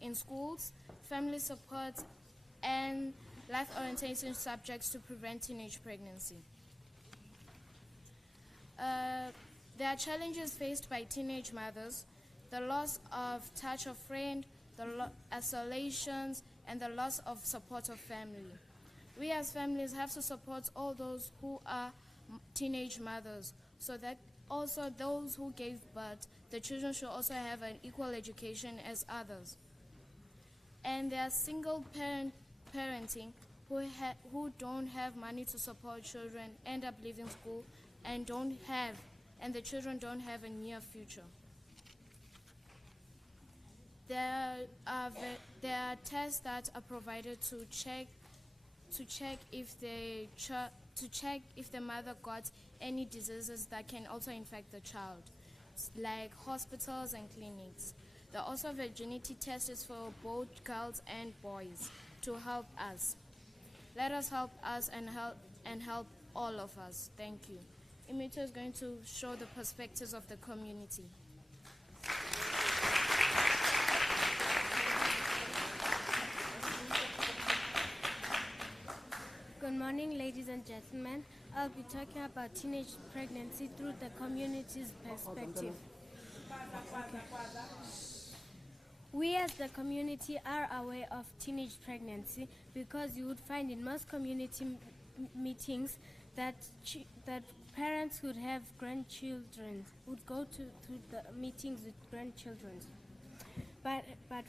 in schools, family support, and life orientation subjects to prevent teenage pregnancy. There are challenges faced by teenage mothers: the loss of touch of friend, the isolations, and the loss of support of family. We as families have to support all those who are teenage mothers, so that also those who gave birth, the children should also have an equal education as others. And there are single parenting who don't have money to support children, end up leaving school, and the children don't have a near future. There are tests that are provided to check if the mother got any diseases that can also infect the child, like hospitals and clinics. There are also virginity tests for both girls and boys to help us. Let us help us and help all of us. Thank you. Imito is going to show the perspectives of the community. Good morning, ladies and gentlemen. I'll be talking about teenage pregnancy through the community's perspective. We as the community are aware of teenage pregnancy because you would find in most community meetings that parents would have grandchildren, would go to the meetings with grandchildren. But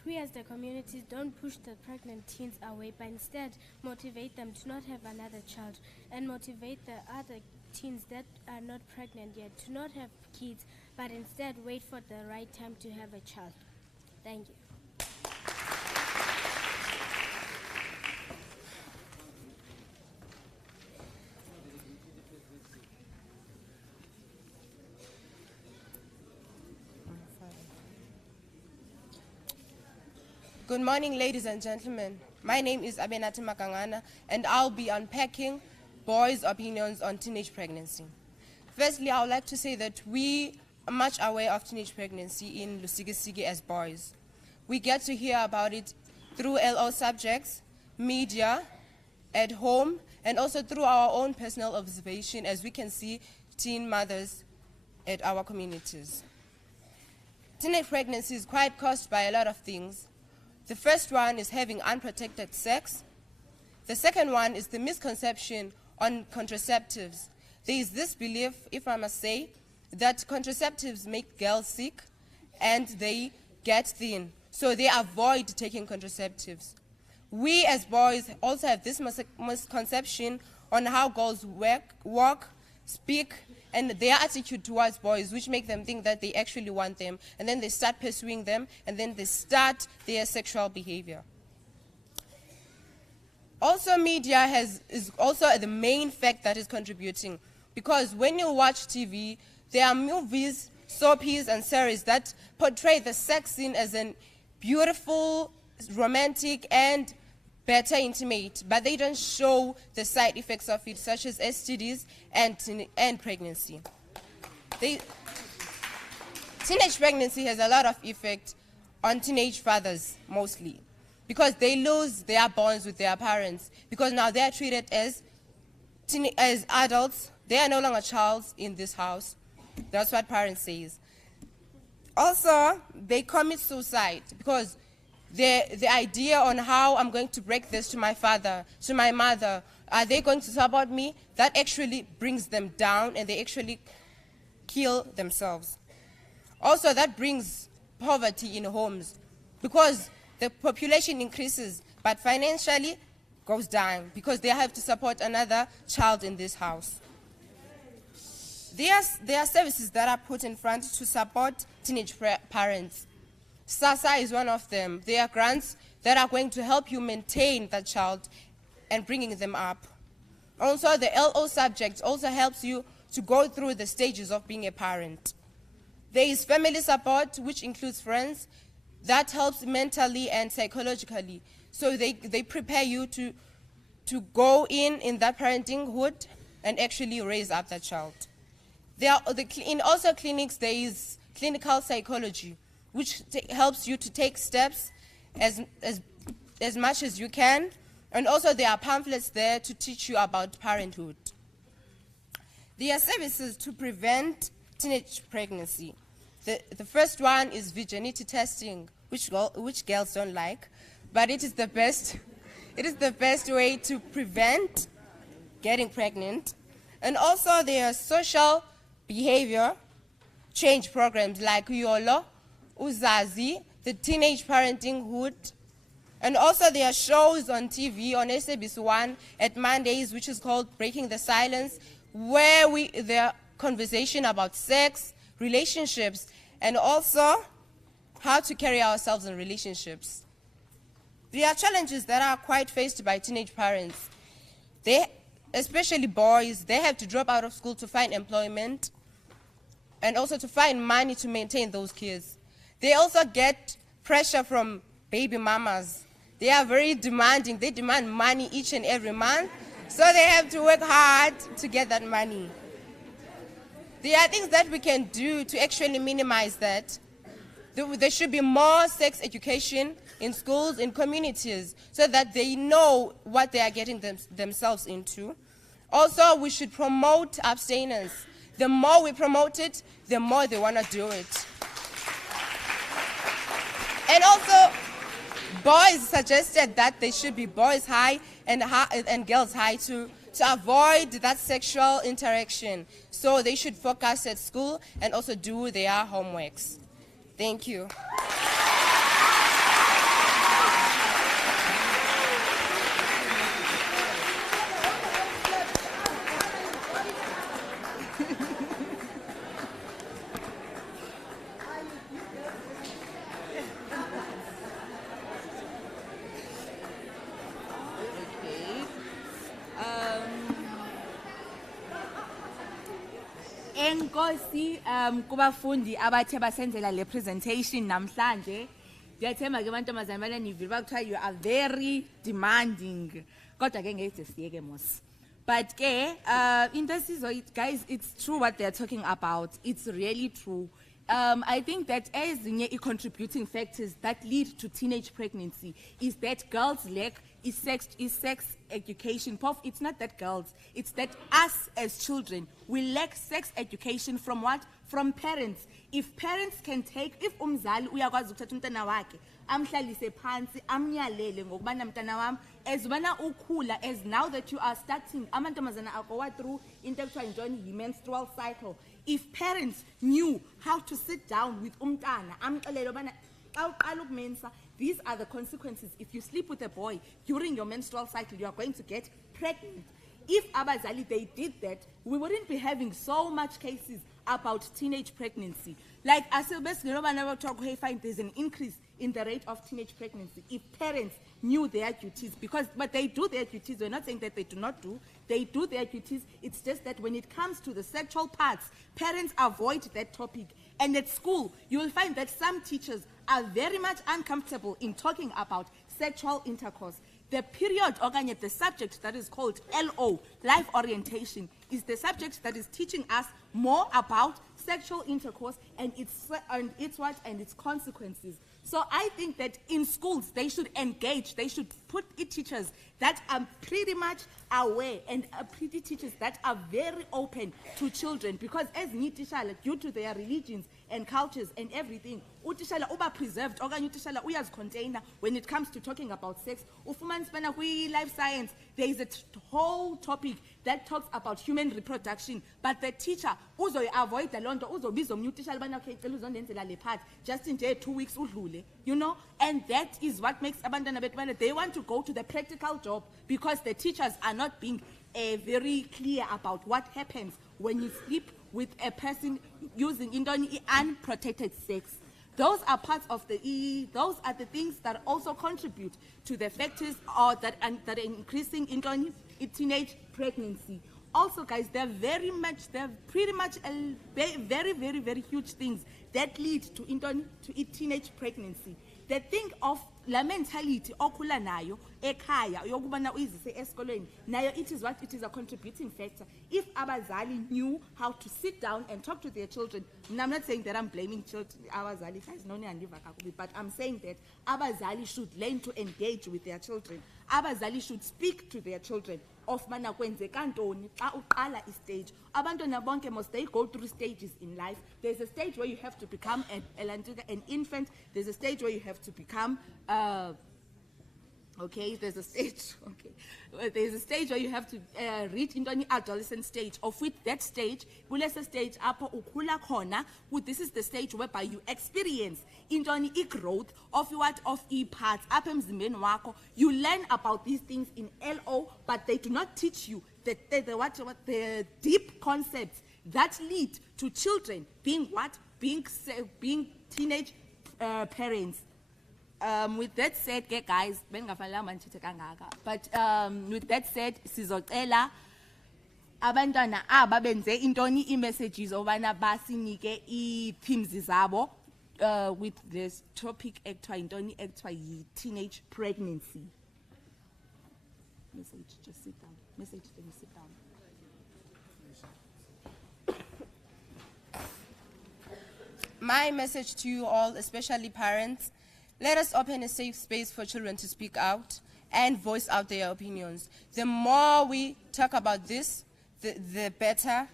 we as the communities don't push the pregnant teens away, but instead motivate them to not have another child and motivate the other teens that are not pregnant yet to not have kids, but instead wait for the right time to have a child. Thank you. Good morning, ladies and gentlemen. My name is Abenati Makangana, and I'll be unpacking boys' opinions on teenage pregnancy. Firstly, I would like to say that we are much aware of teenage pregnancy in Lusikisiki as boys. We get to hear about it through LO subjects, media, at home, and also through our own personal observation as we can see teen mothers at our communities. Teenage pregnancy is quite caused by a lot of things. The first one is having unprotected sex. The second one is the misconception on contraceptives. There is this belief, if I must say, that contraceptives make girls sick and they get thin, so they avoid taking contraceptives. We as boys also have this misconception on how girls walk, speak, and their attitude towards boys, which make them think that they actually want them, and then they start pursuing them, and then they start their sexual behavior. Also, media is also the main fact that is contributing, because when you watch TV, there are movies, soapies, and series that portray the sex scene as a beautiful, romantic, and better intimate, but they don't show the side effects of it, such as STDs and pregnancy. Teenage pregnancy has a lot of effect on teenage fathers, mostly, because they lose their bonds with their parents, because now they are treated as adults. They are no longer child in this house. That's what parents say. Also, they commit suicide because the idea on how I'm going to break this to my father, to my mother, are they going to support me? That actually brings them down and they actually kill themselves. Also, that brings poverty in homes because the population increases, but financially goes down because they have to support another child in this house. There are services that are put in front to support teenage parents. SASA is one of them. There are grants that are going to help you maintain that child and bringing them up. Also, the LO subject also helps you to go through the stages of being a parent. There is family support, which includes friends, that helps mentally and psychologically. So they prepare you to go in that parentinghood and actually raise up that child. In also clinics, there is clinical psychology, which helps you to take steps as much as you can. And also there are pamphlets there to teach you about parenthood. There are services to prevent teenage pregnancy. The first one is virginity testing, which girls don't like, but it is the best way to prevent getting pregnant. And also there are social behavior change programs like YOLO, Uzazi, the Teenage Parenting Hood. And also there are shows on TV on SABC1 at Mondays, which is called Breaking the Silence, where there are conversation about sex, relationships, and also how to carry ourselves in relationships. There are challenges that are quite faced by teenage parents. Especially boys, they have to drop out of school to find employment and also to find money to maintain those kids. They also get pressure from baby mamas. They are very demanding. They demand money each and every month, so they have to work hard to get that money. There are things that we can do to actually minimize that. There should be more sex education in schools, in communities, so that they know what they are getting themselves into. Also, we should promote abstinence. The more we promote it, the more they want to do it. And also, boys suggested that they should be boys high and girls high to avoid that sexual interaction. So they should focus at school and also do their homeworks. Thank you. Enkosi kubafundi abathe basenzela le presentation namhlanje. Ndiyathemba ke mantombazana bananivile bakuthiwa you are very demanding. Kodwa ke ngeke siyeke mos. But ke into sizwe guys, it's true what they're talking about. It's really true. I think that ezinye contributing factors that lead to teenage pregnancy is that girls lack is sex education. It's not that girls, it's that us as children, we lack sex education from what? From parents. If parents can take, if umzali uyakwazi ukuthatha umntana wakhe amhlalise phansi amnyalele ngokubana mntana wami as ubana ukhula, as now that you are starting amantombazana agowa through into ekuthiwa njoni menstrual cycle. If parents knew how to sit down with umntana amxelele ubana xa uqala ukumensa, these are the consequences. If you sleep with a boy during your menstrual cycle, you are going to get pregnant. If abazali they did that, we wouldn't be having so much cases about teenage pregnancy. Like I said, never talk, hey, fine, there's an increase in the rate of teenage pregnancy. If parents knew their duties, but they do their duties. We're not saying that they do not do. They do their duties. It's just that when it comes to the sexual parts, parents avoid that topic. And at school, you will find that some teachers are very much uncomfortable in talking about sexual intercourse. The period, the subject that is called LO, life orientation, is the subject that is teaching us more about sexual intercourse and its consequences. So I think that in schools, they should engage, they should put teachers that are pretty much aware and pretty teachers that are very open to children, because as nitishala, due to their religions and cultures and everything, utishala uba preserved, okanye utishala uyaz container when it comes to talking about sex. Ufumani spana kwi life science, there is a whole topic that talks about human reproduction, but the teacher uzo avoid the lonto, uzo bizo mnutishala bana okay, uzondenzela le part just in 2 weeks udlule, you know, and that is what makes abantwana bethu they want to go to the practical job, because the teachers are not being very clear about what happens when you sleep with a person using unprotected sex. Those are parts of those are the things that also contribute to the factors that are increasing in teenage pregnancy. Also, guys, they're pretty much very, very, very huge things that lead to teenage pregnancy. The thing of la mentality okhula nayo ekhaya yokubana uyizise esikolweni nayo it is a contributing factor. If abazali knew how to sit down and talk to their children, and I'm not saying that I'm blaming children, abazali but I'm saying that abazali should learn to engage with their children. Abazali should speak to their children of mana kwenzeka ntoni xa uqala istage. Abantwana bonke must they go through stages in life. There's a stage where you have to become an infant. There's a stage where you have to become there's a stage where you have to reach into an adolescent stage. Of which that stage, stage ukhula khona, this is the stage whereby you experience into an growth of parts emzimbeni wakho. You learn about these things in LO, but they do not teach you the deep concepts that lead to children being teenage parents. With that said, guys, but with that said, sizocela abantwana benze intoni i-messages obana basinike i-themes zabo with this topic intoni teenage pregnancy. Message, just sit down. Message, then you sit down. My message to you all, especially parents, let us open a safe space for children to speak out and voice out their opinions. The more we talk about this, the better.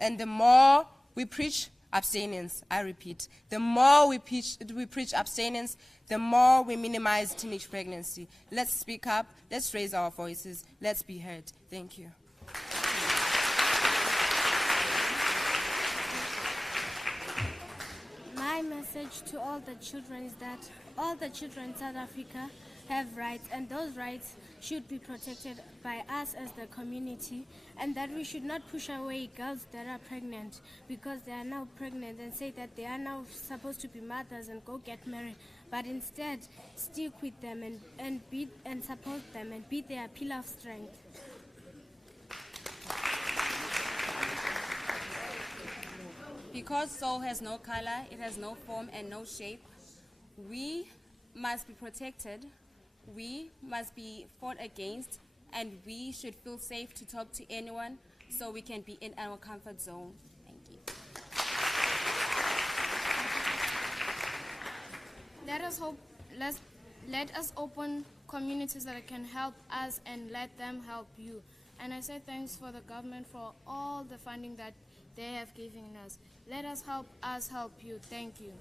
And the more we preach abstinence, I repeat, the more we preach abstinence, the more we minimize teenage pregnancy. Let's speak up, let's raise our voices, let's be heard. Thank you. My message to all the children is that all the children in South Africa have rights, and those rights should be protected by us as the community, and that we should not push away girls that are pregnant because they are now pregnant and say that they are now supposed to be mothers and go get married, but instead stick with them and support them and be their pillar of strength. Because soul has no color, it has no form and no shape, we must be protected, we must be fought against, and we should feel safe to talk to anyone so we can be in our comfort zone. Thank you. Let us open communities that can help us and let them help you. And I say thanks for the government for all the funding that they have given us. Let us help you. Thank you.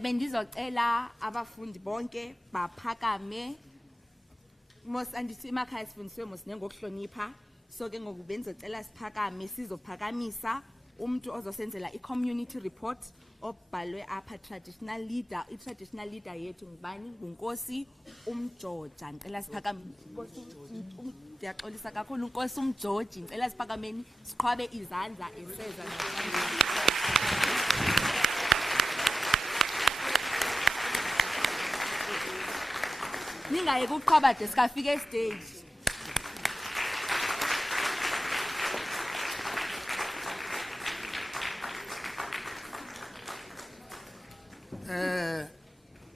Bendizocela abafundi bonke baphakame. Mos andithi emakhaya sifundiswe mos nengokuhlonipha. So ke ngoku bendizocela siphakame sizophakamisa umuntu ozosenzela i-community report obhalwe apha traditional leader. I-traditional leader yethu ngubani? Ngunkosi uMjoja. Ngicela siphakame. Ndiyaxolisa kakhulu uNkosi uMjoji. Ngicela siphakameni siqhwabe izandla eseza. Ningayeke ukuqhwaba de sikafika estage.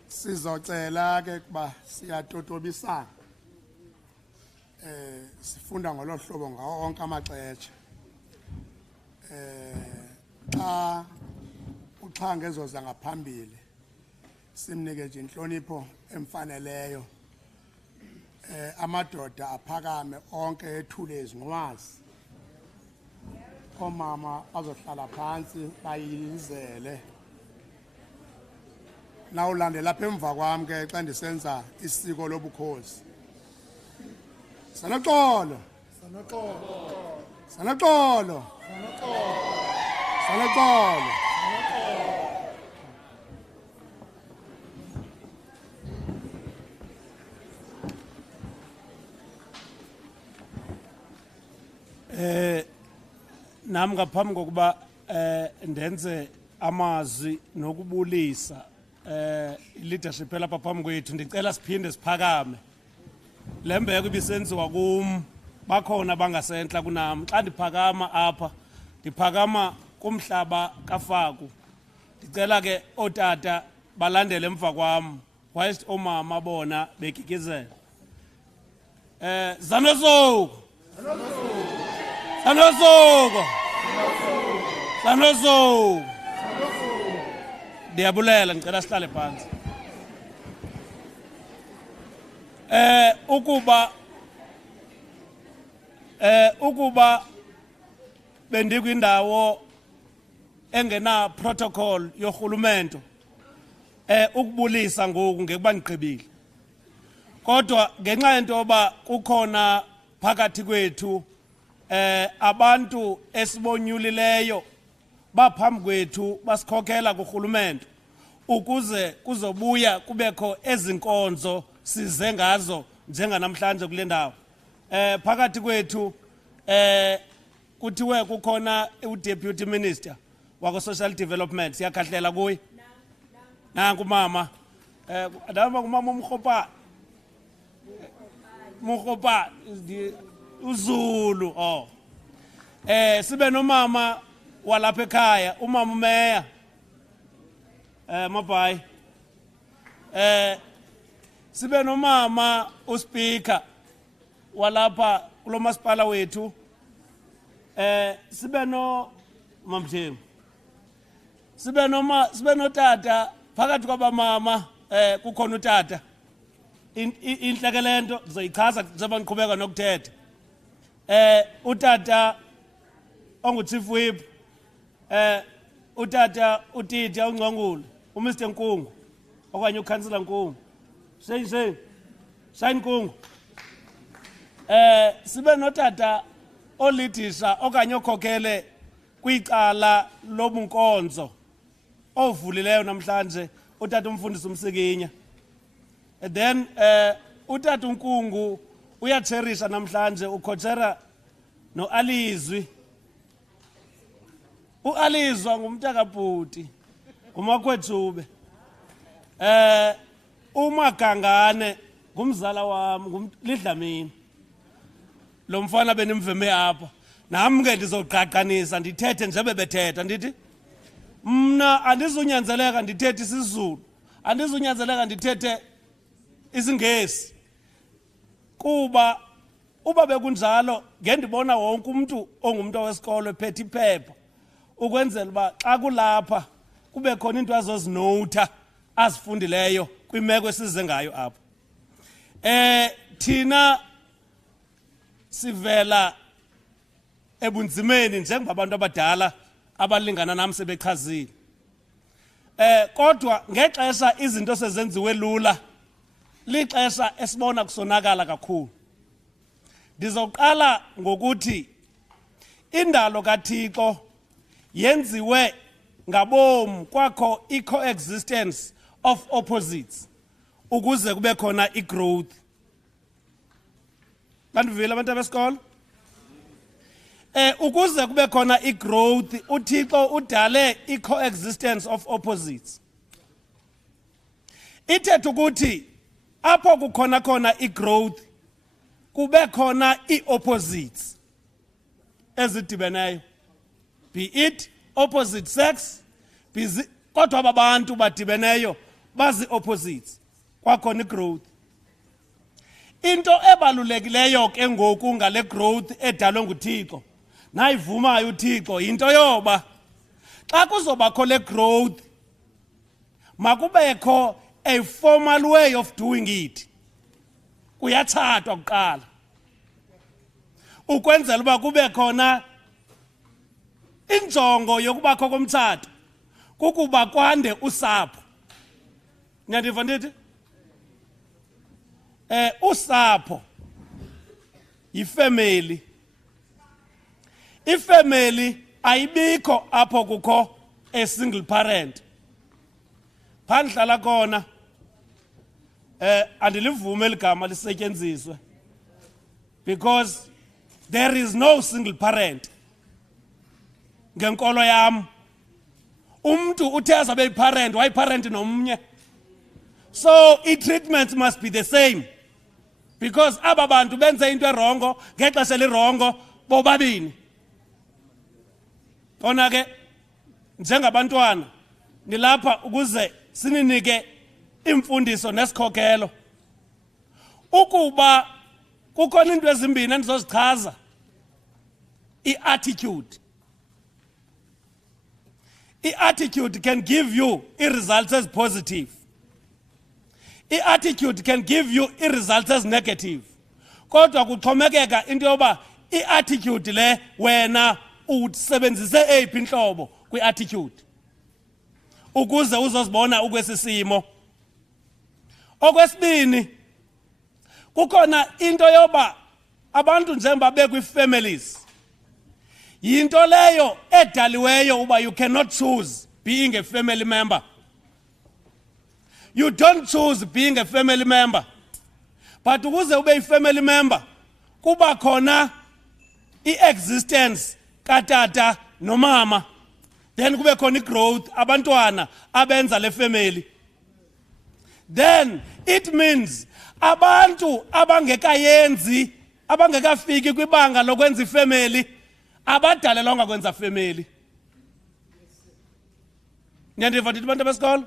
Sizocela ke kuba siyatotobisana. Sifunda ngolohlobo ngawo onke amaxesha. Xa uxhange ezoza ngaphambili simnike nje inhlonipho emfaneleyo. Amadoda aphakame onke ethule izinqwazi. Omama azohlala phansi bayizele. Nawulandela lapha emva kwami ke xa ndisenza isiko lobukhosi. Sanoxolo. Sanoxolo. Sanoxolo. Sanoxolo. Nami ngaphambi kokuba ndenze amazwi nokubulisa leadership lapha phambi kwethu ndicela siphinde siphakame. Lembeko ibisenziwa kum bakhona bangasentla kunami xa ndiphakama apha ndiphakama kumhlaba kaFaku ndicela ke otata balandele emva kwam whilst omama bona bekikizela Zanosuku ndiyabulela ngicela sihlale phansi ukuba bendikwindawo engena protocol yorhulumento ukubulisa ngoku ngekuba ndigqibile kodwa ngenxa yento yoba kukhona phakathi kwethu abantu esibonyulileyo baphambi kwethu basikhokhela kurhulumento ukuze kuzobuya kubekho ezinkonzo size ngazo njenganamhlanje kule ndawo phakathi kwethu kuthiwe kukhona uDeputy Minister wako Social Development siyakhahlela kuye nanku mama adama ngumama umkhopa uZulu sibe nomama walapha ekhaya umama umeya mabhayi sibe nomama uSpeaker walapha kulo masipala wethu sibe no mamthembu sibe notata phakathi kwabamama kukhona utata inhleke lento ngizoyichaza njengoba ngiqhubeka nokuthetha utata ongu-chief whip utata utitya ungcongule uMr Nkungu okanye ukhansila Nkungu shine Nkungu sibe notata olidisha okanye okhokhele kwicala lobunkonzo ovulileyo namhlanje utata umfundisi uMsikinya then utata uNkungu uyacherisha namhlanje ukhotshera noAlizwi uAlizwa ngumntakabhuti ngumakwethube uMagangane ngumzala wami lidlamini lo mfana benimveme apha nami ke ndizoqaqanisa ndithethe njengoba bethetha ndithi mna andizunyanzeleka ndithethe isiZulu andizunyanzeleka ndithethe isingesi kuba uba bekunjalo ngendibona wonke umuntu ongumuntu wesikolo ephethe iphepha ukwenzela uba xa kulapha kube khona into azozinota azifundileyo kwimeko esize ngayo apha thina sivela ebunzimeni njengabantu abadala abalingana nami sebechazile kodwa ngexesha izinto sezenziwe lula lixesha esibona kusonakala kakhulu ndizoqala ngokuthi indalo kaThixo yenziwe ngabom kwakho i-coexistence of opposites ukuze kube khona i-growth bandivile abantu besikolo ukuze kube khona i-growth uThixo udale i-coexistence of opposites ithethe ukuthi apho kukhona khona i-growth kube khona i-opposites ezidibeneyo be it opposite sex kodwa abantu badibeneyo bazi opposites kwakhona i-growth into ebalulekileyo ke ngoku ngale growth edalwe nguThixo nayivumayo uThixo into yoba xa kuzobakho le growth makubekho a formal way of doing it kuyatshathwa kuqala ukwenzela uba kube khona injongo yokubakho komtshato kukuba kwande usapho niyadiva ndithi usapho yifamily ifamily ayibikho apho kukho a single parent phandlala khona andilivume ligama lisetyenziswe because there is no single parent ngenkolo yam umuntu uthe azabe yiparent wayiparent nomnye so i-treatment must be the same because aba bantu benze into erongo ngexesha elirongo bobabini. Ona ke njengabantwana nilapha ukuze sininike imfundiso nesikhokelo. Ukuba kukhona into ezimbini endizozichaza. I-attitude. I-attitude can give you results as positive. I-attitude can give you results as negative. Kodwa kuxhomekeka into yoba i-attitude le wena usebenzise eyiphi inhlobo kwi-attitude ukuze uzozibona ukwesisimo. Okwesibini kukhona into yoba abantu njengoba bekwi-families yinto leyo edaliweyo uba you cannot choose being a family member. You don't choose being a family member. But ukuze ube a-family member kuba khona i-existence katata nomama. Then kube khona i-growth abantwana abenza le family. Then it means abantu abangekayenzi abangekafiki kwibanga lokwenza ifamily abadalelwanga kwenza family. Nyandiva ndithi bantu besikolo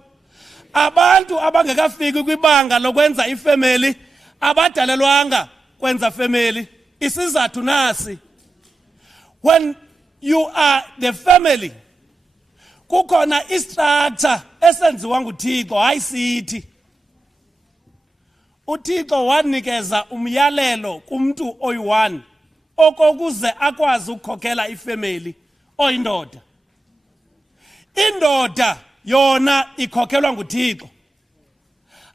abantu abangekafiki kwibanga lokwenza ifamily abadalelwanga kwenza family. Isizathu nasi, when you are the family kukhona istructure esenziwa nguThixo hayi sithi. uThixo wanikeza umyalelo kumuntu oyi-1 okokuze akwazi ukukhokhela ifamily oyindoda. Indoda yona ikhokhelwa nguThixo,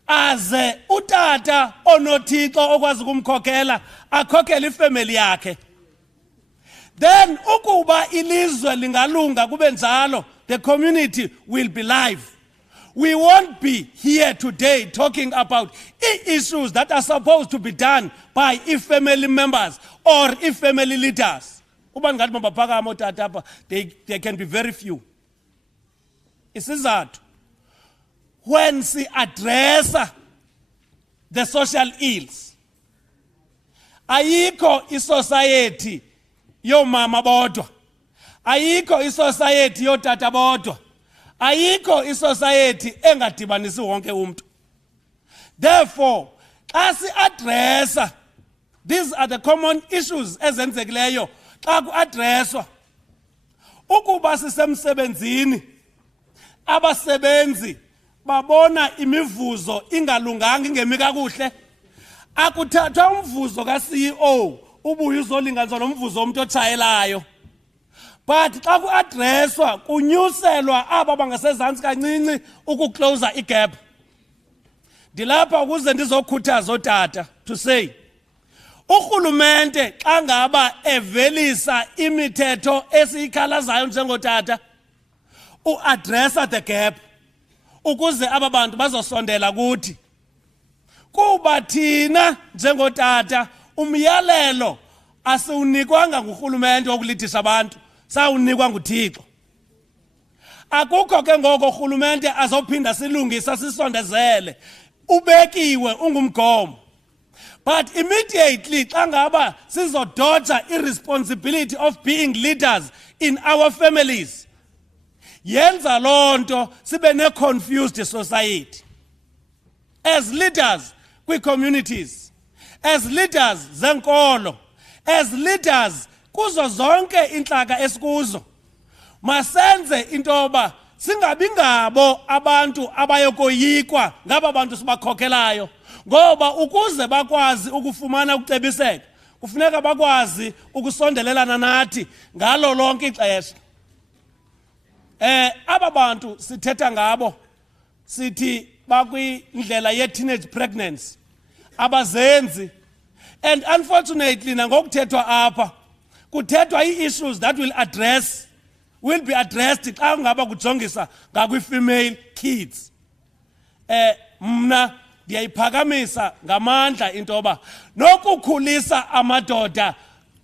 aze utata onoThixo okwazi ukumkhokhela akhokhele ifamily yakhe. Then ukuba ilizwe lingalunga kube njalo, the community will be live. We won't be here today talking about issues that are supposed to be done by family members or family leaders. Uba ngathi mabaphakama otata apha, they can be very few. Isizathu, when we address the social ills, ayikho i-society yomama bodwa, ayikho i-society yotata bodwa, ayikho i-society engadibanisi wonke umuntu. Therefore, xa si-addressa, these are the common issues ezenzekileyo xa ku-addresswa. Ukuba sisemsebenzini, abasebenzi babona imivuzo ingalunganga ingemi kakuhle, akuthathwa umvuzo ka-CEO ubuye uzolinganiswa nomvuzo womuntu otshayelayo. But xa ku-addresswa kunyuselwa aba bangasezantsi kancinci ukucloser igap. Ndilapha ukuze ndizokhuthaza otata to say, urhulumente xa ngaba evelisa imithetho esiyikhalazayo njengotata, uaddressa the gap ukuze aba bantu bazosondela kuthi. Kuba thina njengotata umyalelo asiwunikwanga ngurhulumente wokulidisa abantu, sawunikwa nguThixo. Akukho ke ngoko urhulumente azophinda silungisa sisondezele, ubekiwe ungumgomo. But immediately xa ngaba sizodoja irresponsibility of being leaders in our families, yenza lonto sibe ne-confused society. As leaders kwi-communities, as leaders zenkolo, as leaders kuzo zonke intlaka esikuzo, masenze into yoba singabi ngabo abantu abayokoyikwa ngaba bantu sibakhokhelayo, ngoba ukuze bakwazi ukufumana ukucebiseka kufuneka bakwazi ukusondelelana nathi ngalo lonke ixesha. Aba bantu sithetha ngabo sithi bakwindlela ye-teenage pregnancy, abazenzi. And unfortunately nangokuthethwa apha kuthethwa ii-issues that will be addressed xa ngaba kujongisa ngakwi-female kids. Mna ndiyayiphakamisa ngamandla into yoba nokukhulisa amadoda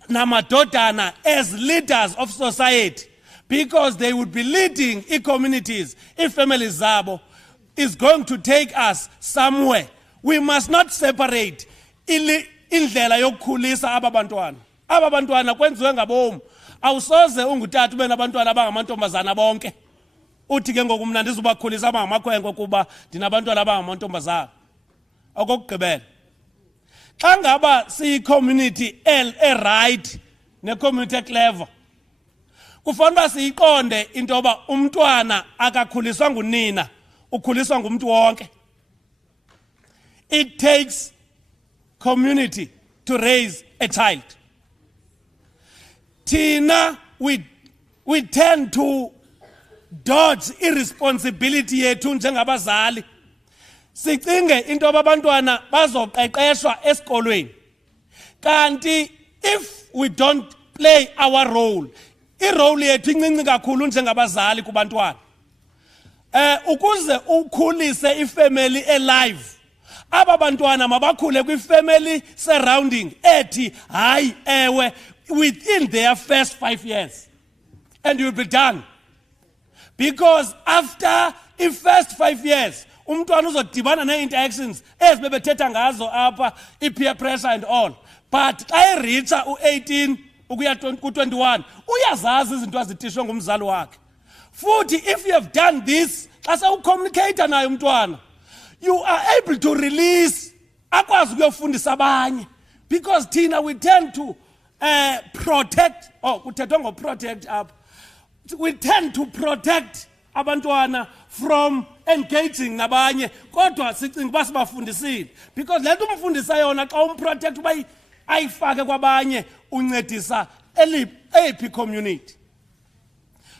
namadodana as leaders of society, because they would be leading communities, families zabo, is going to take us somewhere. We must not separate indlela yokukhulisa ababantwana. Ababantwana kwenziwe ngabomu. Awusoze ungutata ube nabantwana abangamantombazana bonke. Uthi ke ngoku mna ndizobakhulisa abangamakhwenkwe kuba ndinabantwana abangamantombazana. Okokugqibela. Xa ngaba siyi-community right ne-community clever, kufanele uba siyiqonde into yoba umntwana akakhuliswa ngunina, ukhuliswa ngumntu wonke. It takes community to raise a child. Tina, we tend to dodge irresponsibility yethu njengabazali. Sicinge into yoba abantwana bazoqeqeshwa esikolweni. Kanti if we don't play our role, irole yethu incinci kakhulu njengabazali kubantwana. Ukuze ukhulise ifamily alive, aba bantwana mabakhule kwi-family surrounding ethi hayi ewe within their first 5 years, and you'll be done. Because after the first 5 years, umntwana uzodibana nee-interactions ezibebethetha ngazo apha, i-peer pressure and all. But xa ericha u-18 ukuya ku-21 uyazazi izinto azitishwe ngumzali wakhe. Futhi if you have done this, xa sewucommunicate naye umntwana, you are able to release, akwazi ukuyofundisa abanye. Because Tina, we tend to protect, kuthethwa ngo-protect up. We tend to protect abantwana from engaging nabanye, kodwa sicinga uba sibafundisile. Because le nto umfundisa yona xa umprotect uba ayifake kwabanye uncedisa eyiphi community.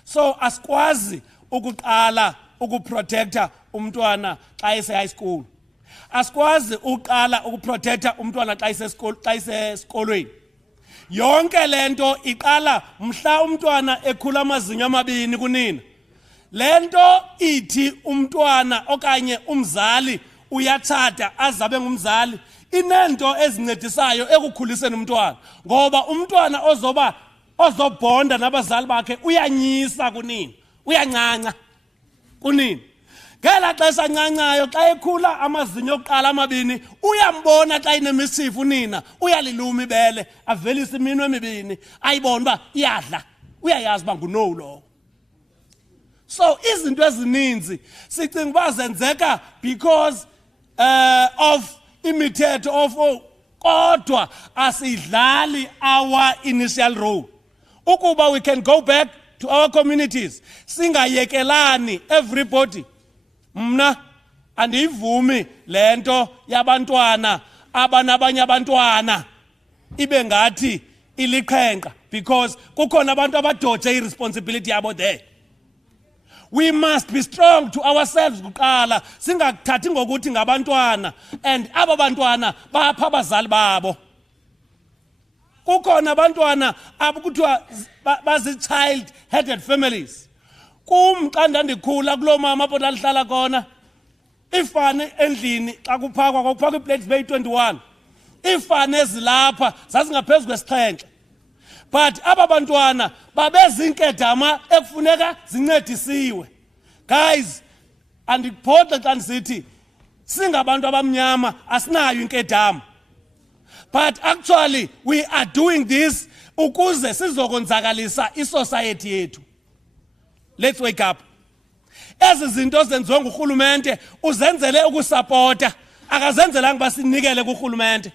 So asikwazi ukuqala ukuprotecta umntwana xa ese-high school. Asikwazi ukuqala ukuprotecta umntwana xa isesikolweni. Yonke lento iqala mhla umntwana ekhula amazinyo amabini kunina. Lento ithi umntwana okanye umzali uyatshata azabe ngumzali, inento ezincedisayo ekukhuliseni umntwana. Ngoba umntwana ozobonda nabazali bakhe uyanyisa kunina, uyancanca kunina. Ngela xesha ncancayo xa ekhula amazinyo okuqala amabini, uyambona xa inemisifu unina, uyaliluma ibele, avelisa iminwe emibini, ayibona uba iyadla, uyayazi uba ngunowu lowo. So izinto ezininzi sicinga uba zenzeka because of imithetho of kodwa asidlali our initial role. Ukuba we can go back to our communities, singayekelani everybody. Mna andiyivumi lento yabantwana abanabanye abantwana ibe ngathi iliqhenqa, because kukhona abantu abadoje irresponsibility yabo there. We must be strong to ourselves kuqala, singakuthathi ngokuthi ngabantwana and aba bantwana bapha abazali babo. Kukhona abantwana abukuthiwa bazi-child headed families. Kum xa ndandikhula kuloo mama apho ndalihlala khona, ifane endlini xa kuphakwa iplates beyi-21, ifane ezilapha zazingaphezu kwesixhenxe. But aba bantwana babezinkedama ekufuneka zincedisiwe. Guys, andiphoxe xa ndisithi singabantu abamnyama asinayo inkedama. But actually we are doing this ukuze sizokonzakalisa isociety yethu. Let's wake up. Ezi zinto zenziwe ngurhulumente uzenzele ukusapota, akazenzelanga uba sinikele kurhulumente.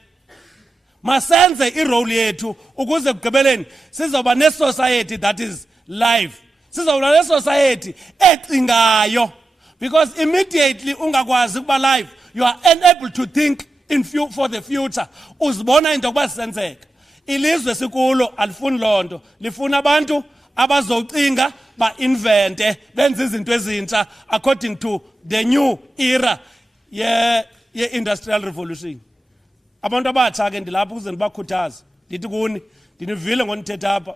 Masenze irole yethu ukuze kugqibeleni sizoba ne-society that is live. Sizoba ne-society ecingayo. Because immediately ungakwazi ukuba live, you are unable to think for the future. Uzibona into yokuba zisenzeka. Ilizwe sikulo alifuni loo nto, lifuna abantu abazocinga ba-invente benze izinto ezintsha according to the new era ye-industrial revolution. Abantu abatsha ke ndilapha ukuze ndibakhuthaze, ndithi kuni ndinivile ngonithetha apha,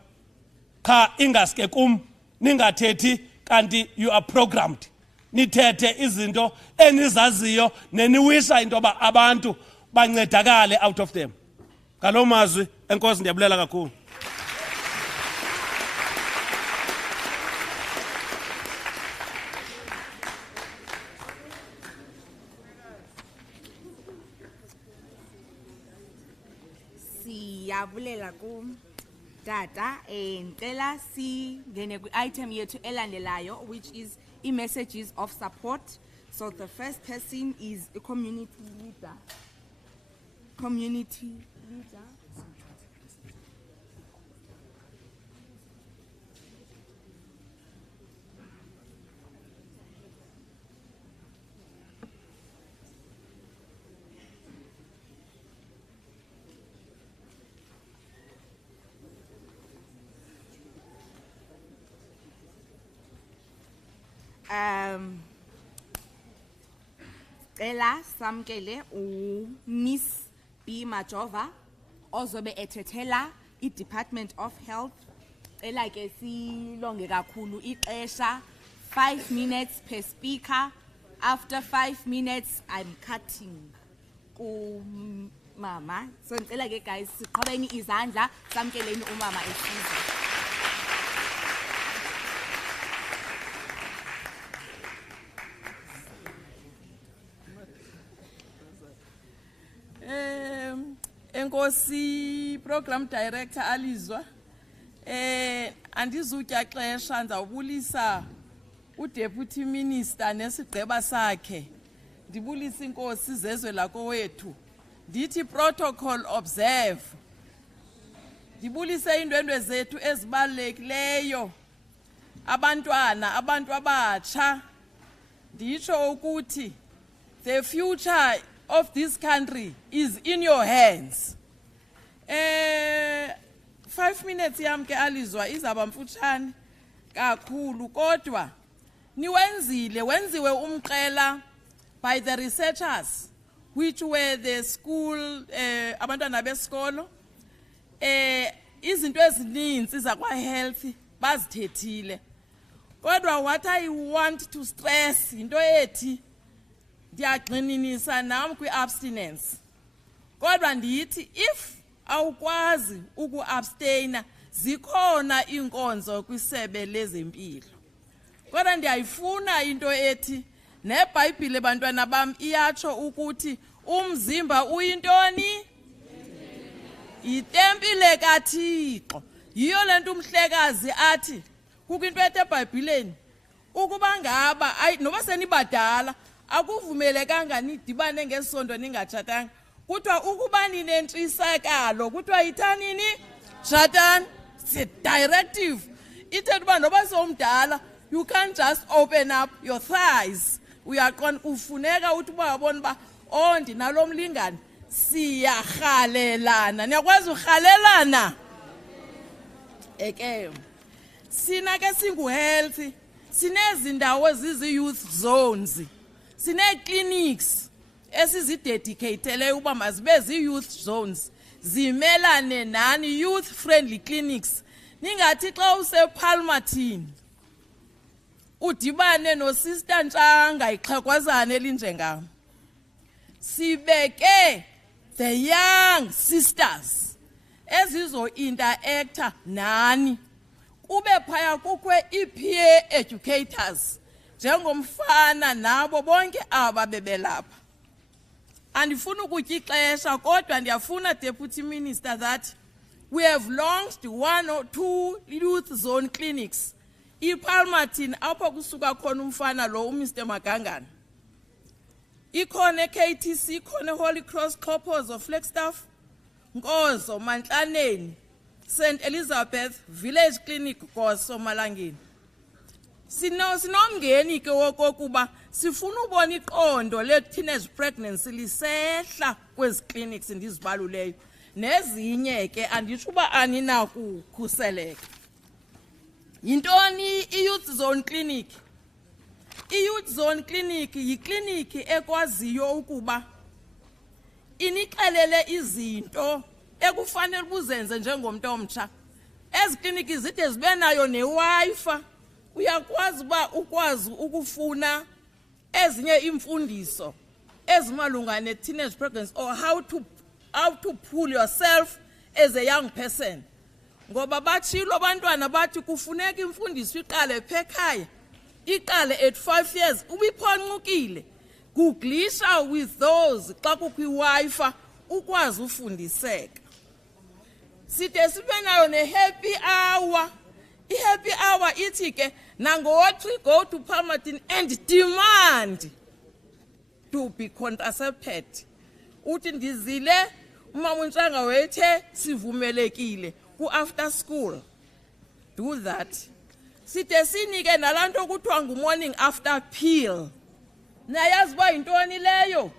kha ingaske kum ningathethi kanti you are programmed. Nithethe izinto enizaziyo neniwisha into yoba abantu bancedakale out of them. Ngaloo mazwi enkosi ndiyabulela kakhulu. ndiyabulela kum tata ndicela singene kwi-item yethu elandelayo, which is i-messages of support. So the first person is a community leader. Ela samkele Miss B Majova ozobe ethethela i-Department of Health. Ela ke silonge kakhulu ixesha, 5 minutes per speaker. After 5 minutes I'm cutting mama. So ngicela ke guys siqhobeni izandla samkeleni umama esiza. Enkosi program director Alizwa, andizutya xesha ndizawubulisa uDeputy Minister nesigqeba sakhe, ndibulisa inkosi zezwe lakowethu, ndithi protocol observe, ndibulise indwendwe zethu ezibalulekileyo, abantwana, abantu abatsha, nditsho ukuthi the future of this country is in your hands. 5 minutes yam ke Alizwa izaba mfutshane kakhulu, kodwa wenziwe umqela by the researchers, which were the school abantwana besikolo, izinto ezininzi zakwa health bazithethile, kodwa what I want to stress into ethi ndiyagxininisa nam kwi-abstinence, kodwa ndithi if awukwazi uku-abstaina zikhona iinkonzo kwisebe lezempilo, kodwa ndiyayifuna into ethi neBhayibhile bantwana bam iyatsho ukuthi umzimba uyintoni? Itempile kaThixo. Yiyo le nto umhlekazi athi kukho into ethe eBhayibhileni ukuba ngaba noba senibadala akuvumelekanga nidibane ngesondo ningatshatanga, kuthiwa ukuba ninentshisakalo kuthiwa yithanini? Tshatani. It's a directive. Ithetha uba noba sowumdala you can't just open up your thighs. Uyaqonda kufuneka uthi uba wabona uba ndinalo mlingane siyarhalelana. Niyakwazi urhalelana? Eke sina ke singu-health sinezindawo ezizi-youth zones, sinee-clinics esizidedicateleyo uba mazibe zii-youth zones zimelane nani, youth-friendly clinics. Ningathi xa usepalmathini udibane nosista Ntshanga ixhegwazana elinjengam, sibeke the young sisters ezizo-interacta nani, kube phaya kukho ii-peer educators njengomfana nabo bonke aba bebelapha. Andifuna ukutya ixesha, kodwa ndiyafuna Deputy Minister that we have launched 1 or 2 youth zone clinics. IPalmatin apho kusuka khona umfana lo uMr Magangana, ikhona KTC, ikhona Holy Cross Xhophozo, Flagstaff, Nkozo, Mantlaneni, St Elizabeth Village Clinic Goso Malangeni. Sinomngeni ke wokokuba sifuna ubona iqondo le-teenage pregnancy lisehla kwezi clinics ndizibaluleyo, nezinye ke anditsho uba aninakukhuseleka. Yintoni i-youth zone clinic? I-youth zone clinic yikliniki ekwaziyo ukuba inixelele izinto ekufanele ubuzenze njengomntu omtsha. Ezi kliniki zide zibe nayo ne-Wi-Fi, uyakwazi uba ukwazi ukufuna ezinye imfundiso ezimalunga ne-teenage pregnancy or how to pull yourself as a young person. Ngoba batshilo abantwana bathi kufuneka imfundiso iqale phekhaya, iqale at 5 years, ubiphonqukile. Googlisha with those xa kukho i-Wi-Fi ukwazi ufundiseka. side sibe nayo ne-happy hour. I-happy hour ithi ke nangothi go to Palmerton and demand to be contracepted. Uthi ndizile umama uNtshanga wethe sivumelekile ku-after school. Do that. Side sinike nalanto kuthiwa ngu-morning after pill. Nayazi uba yintoni leyo?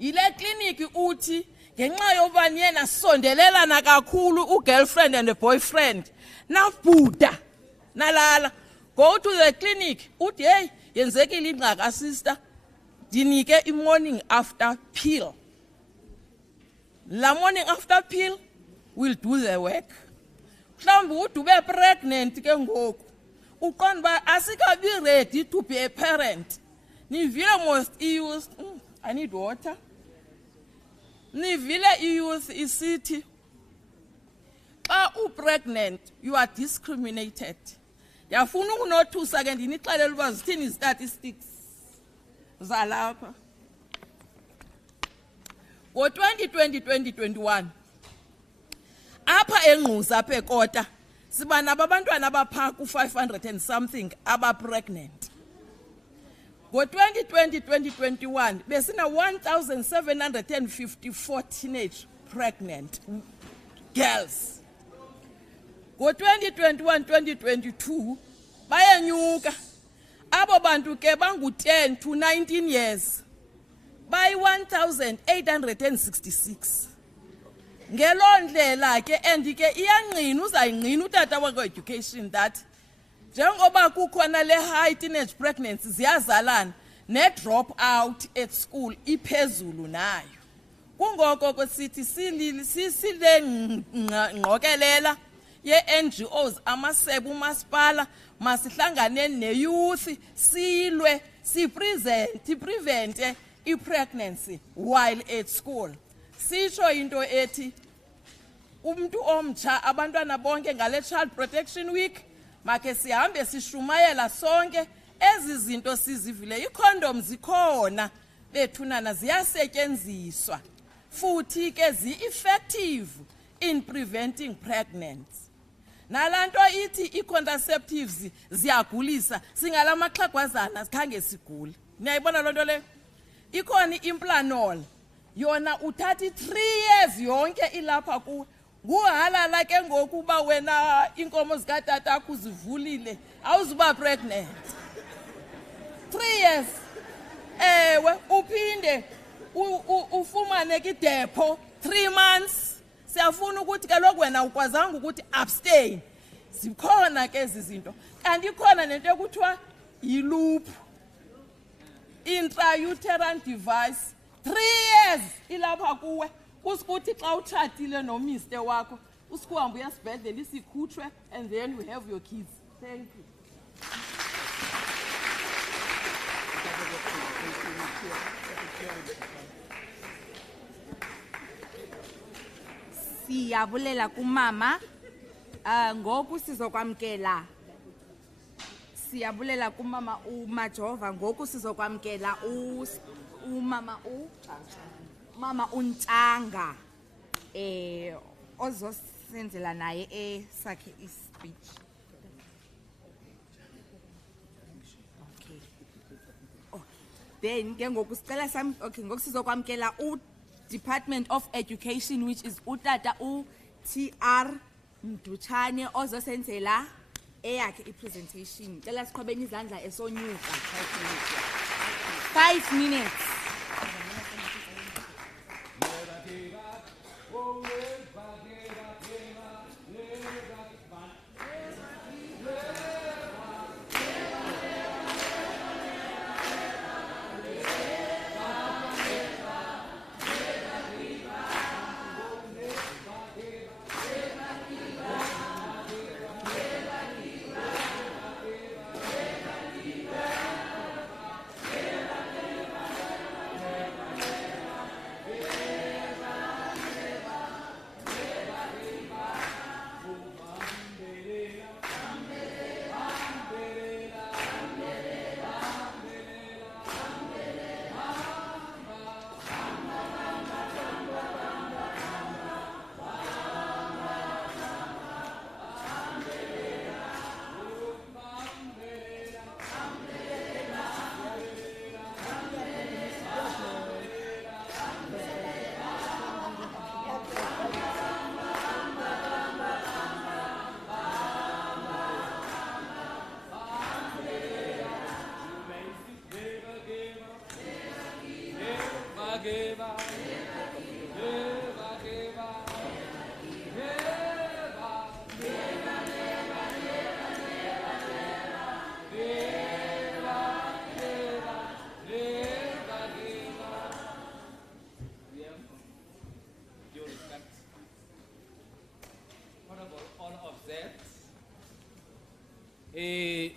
Yile kliniki uthi ngenxa yoba niye nasondelelana kakhulu u-girlfriend and a boyfriend nabhuda nalala, go to the clinic uthi hey yenzekile ingxaka sister, ndinike i-morning after pill. La morning after pill will do the work. Mhlawumbi ude ube pregnant ke ngoku uqonda uba asikabi ready to be a parent. Nivile most youth, I need water. Nivile youth isithi xa pregnant you are discriminated. Yafuna ukunothusa ke ndinixelela uba zithini statistics zalapha. Ngo-2020-2021 apha eNgquza apha eKota siba nabo abantwana abapha ku-500 and something aba-pregnant. Ngo-2020-2021 besina 1,754 teenage pregnant girls. Ngo-2021-2022 bayenyuka abo bantu ke bangu-10 to 19 years by 1,866. Ngelo ndlela ke endike iyangqina uzayingqina utata wakwe-education that njengoba kukhona le high teenage pregnancy ziyazalana ne-drop out at school iphezulu nayo. Kungoko kwesithi sile ngqokelela ye-NGOs amasebe umasipala masihlangane ne-youth silwe siprevente i-pregnancy while at school. Sisho into ethi umuntu omtsha abantwana bonke ngale Child Protection Week make sihambe sishumayela sonke ezi zinto sizivile. I-condoms zikhona bethunana ziyasetyenziswa futhi ke zi-effective in preventing pregnancy. Nalanto ithi i-contraceptives ziyagulisa singalamaxhagwazana sikhange sigule. Niyayibona lonto le? Ikhona i-Implanol yona uthathi 3 years yonke ilapha kuwe. Nguhalala ke ngokuba wena inkomo zikatata akho zivulile awuzuba pregnant. 3 years. Ewe uphinde ufumane ke depo 3 months. Siyafuna ukuthi kaloku wena ukwazanga ukuthi abstain. Zikhona ke izinto. Kanti ikhona nento ekuthiwa yi-loop intrauterine device 3 years ilapha kuwe. Usikuthi xa utshatile nomiste wakho usikuhamba uyasibhedlela isikhutshwe and then you have your kids. Thank you. Siyabulela kumama ngoku sizokwamkela. Siyabulela kumama uMajova ngoku sizokwamkela mama uNtshanga ozosenzela naye esakhe ispeech. Okay. Oh. Then ke ngoku sicela okay ngoku sizokwamkela Department of Education, which is utata TR Mdutshane ozosenzela eyakhe i-presentation. Cela siqhobeni izandla esonyuka. 5 minutes.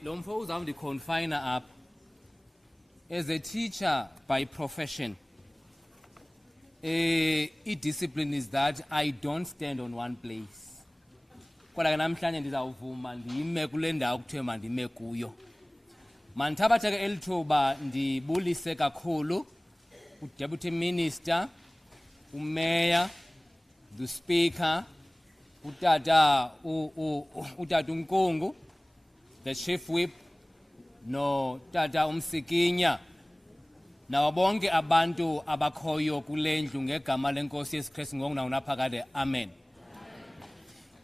Lomfo uzawundi confine up as a teacher by profession. Discipline is that I don't stand on one place. Kodwa namhlanje ndizawuvuma ndime kule ndawo kuthiwe mandime kuyo. Mandithabathe ke elithuba ndibulise kakhulu uDeputy Minister, uMayor, the Speaker, utata uNkungu, the Chief Whip, no tata Umsikinya, nawo bonke abantu abakhoyo kule ndlu ngegama lenkosi yesu Kristu ngokunaphakade. Amen.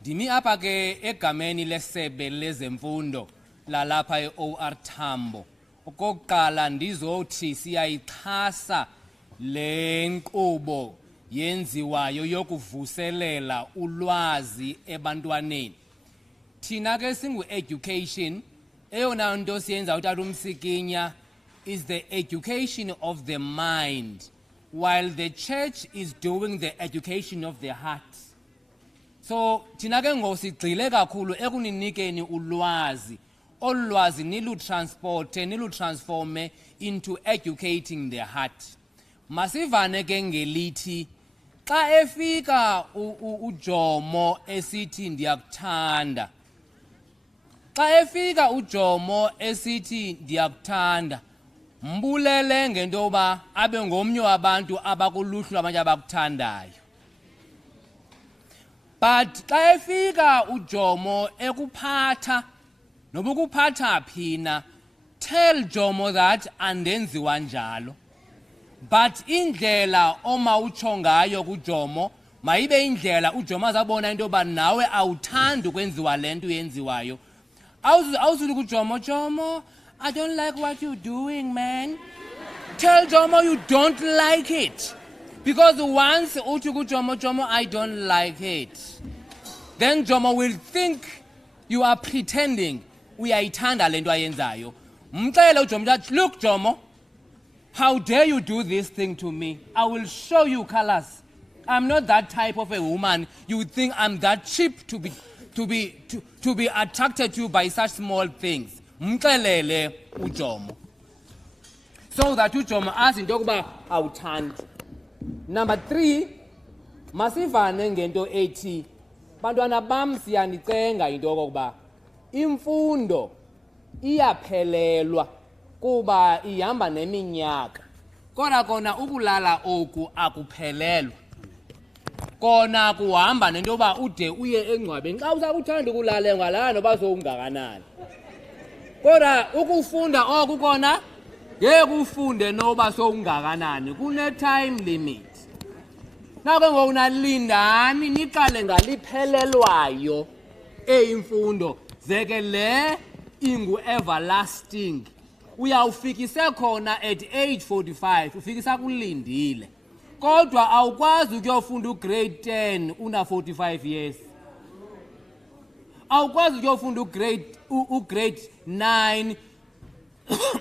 Ndimi apha ke egameni lesebe lezemfundo lalapha eOR Tambo. Okokuqala ndizothi siyayixhasa le nkqubo yenziwayo yokuvuselela ulwazi ebantwaneni. Thina ke singu-education, eyona nto siyenza utata Umsikinya is the education of the mind, while the church is doing the education of the heart. So thina ke ngosigxile kakhulu ekuninikeni ulwazi, olwazi nilutransporte nilutransforme into educating the heart. Masivane ke ngelithi xa efika uJomo esithi ndiyakuthanda, xa efika uJomo esithi ndiyakuthanda, mbulele ngento yoba abe ngomnye wabantu abakuluhlu abanye abakuthandayo. But xa efika uJomo ekuphatha noba ukuphatha phina, tell Jomo that andenziwa njalo. But indlela oma utsho ngayo kuJomo mayibe indlela uJomo azabona into yoba nawe awuthandi ukwenziwa le nto yenziwayo. Awuzuthi kuJomo, Jomo, I don't like what you're doing, man. Tell Jomo you don't like it. Because once uthi kuJomo, Jomo, I don't like it, then Jomo will think you are pretending uyayithanda le nto ayenzayo. Mxele uJomo that, look Jomo, how dare you do this thing to me? I will show you colors. I'm not that type of a woman. You would think I'm that cheap to be attracted to by such small things. Mxelele uJomo. So that uJomo ask into yokuba awuthandi. Number 3, masivane ngento ethi bantwana bam siyanicenga into yokuba imfundo iyaphelelwa kuba ihamba neminyaka. Kona ukulala oku akuphelelwa. Kona kuhamba nento yoba ude uye engcwabeni. Xa usakuthanda ukulala ngalala noba sowungakanani. Kodwa ukufunda oku kona ngeke ufunde noba sowungakanani. Kune-time limit. Nako ngoku nalindani niqale ngaliphelelwayo eyimfundo. Zeke le ingu-everlasting. Uyawufikise khona at age 45, ufikisa kulindile. Kodwa awukwazi ukuyofunda ugrade 10 una 45 years. Awukwazi ukuyofunda ugrade 9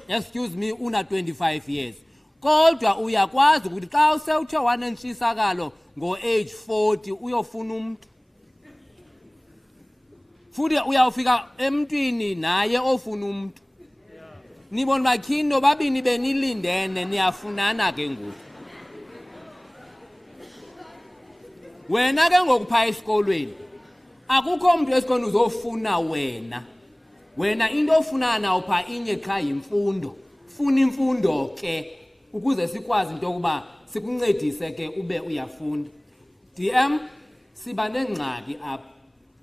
excuse me, una 25 years. Kodwa uyakwazi ukuthi xa usewuthe wanentshisakalo ngo-age 40 uyofuna umuntu. Futhi uyawufika emntwini naye ofuna umuntu. Nibona bakhini nobabini benilindene niyafunana ke ngoku. Wena ke ngokupha esikolweni akukho umuntu esikolweni uzofuna wena. Wena into ofuna nawo pha inye qha yimfundo. Funa imfundo ke ukuze sikwazi into yokuba sikuncedise ke ube uyafunda. DM siba nengxaki apha.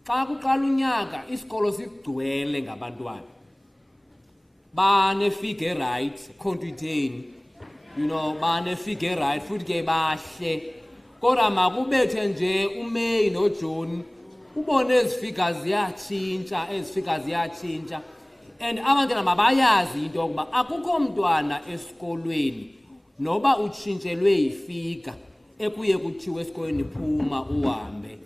Xa kuqala unyaka isikolo sigcwele ngabantwana. Bane-figure right, khontwitheni. You know, bane-figure right futhi ke bahle. Kodwa makubethe nje uMay noJune ubone ezifika ziyatshintsha. And abantwana mabayazi into yokuba akukho mntwana esikolweni noba utshintshelwe yifika ekuye kuthiwe esikolweni phuma uhambe,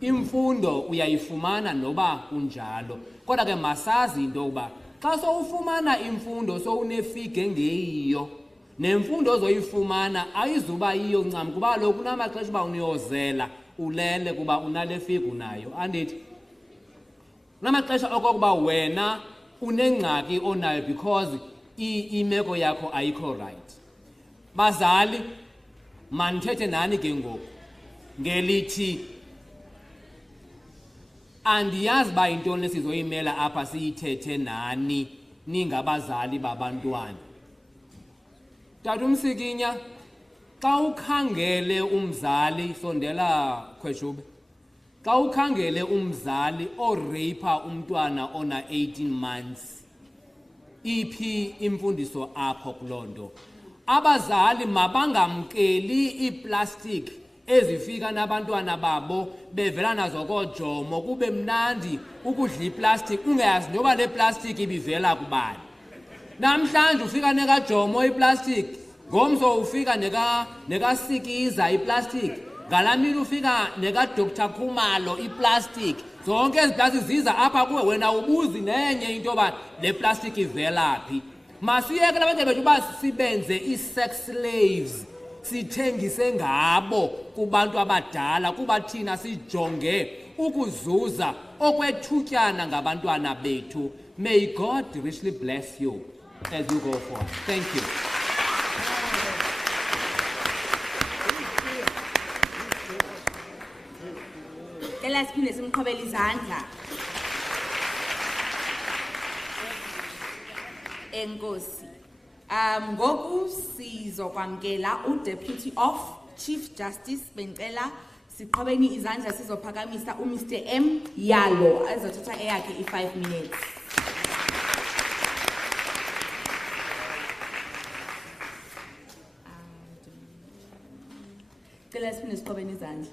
imfundo uyayifumana noba kunjalo. Kodwa ke masazi into yokuba xa sowufumana imfundo sowunefika engeyiyo, nemfundo ozoyifumana ayizuba yiyo ncam, kuba kaloku kunamaxesha uba uniyozela ulele kuba unale fika unayo. Andithi kunamaxesha okokuba wena unengxaki onayo because imeko yakho ayikho right. Bazali, mandithethe nani ke ngoku ngelithi andiyazi uba yintoni esizoyimela apha siyithethe nani ningabazali babantwana. Tata uMsikinya, xa ukhangele umzali, sondela Khweshube, xa ukhangele umzali oreyipha umntwana ona 18 months, iphi imfundiso apho kuloo nto? Abazali mabangamkeli iiplastic ezifika nabantwana babo bevela nazo koojomo, kube mnandi ukudla iplastic ungayazi noba le plastic ibivela kubani. Namhlanje ufika nekajomo iplastic, ngomso ufika nekasikiza iplastic, ngalamini ufika neka-Dr. Khumalo iplastic. Zonke ezi plastic ziza apha kuwe, wena ubuzi nenye into yoba le plastic ivela phi. Masiyeke abantu bethu uba sibenze i-sex slaves, sithengise ngabo kubantu abadala kuba thina sijonge ukuzuza okwethutyana ngabantwana bethu. May God richly bless you as you go forward. Thank you. Ela siphinde simqhobele izandla. Enkosi. Ngoku sizokwamkela uDeputy of Chief Justice Bengcela siqhobeni izandla sizophakamisa uMr M Yalo azothatha eyakhe i5 minutes. Cela siphinde siqhobeni izandla.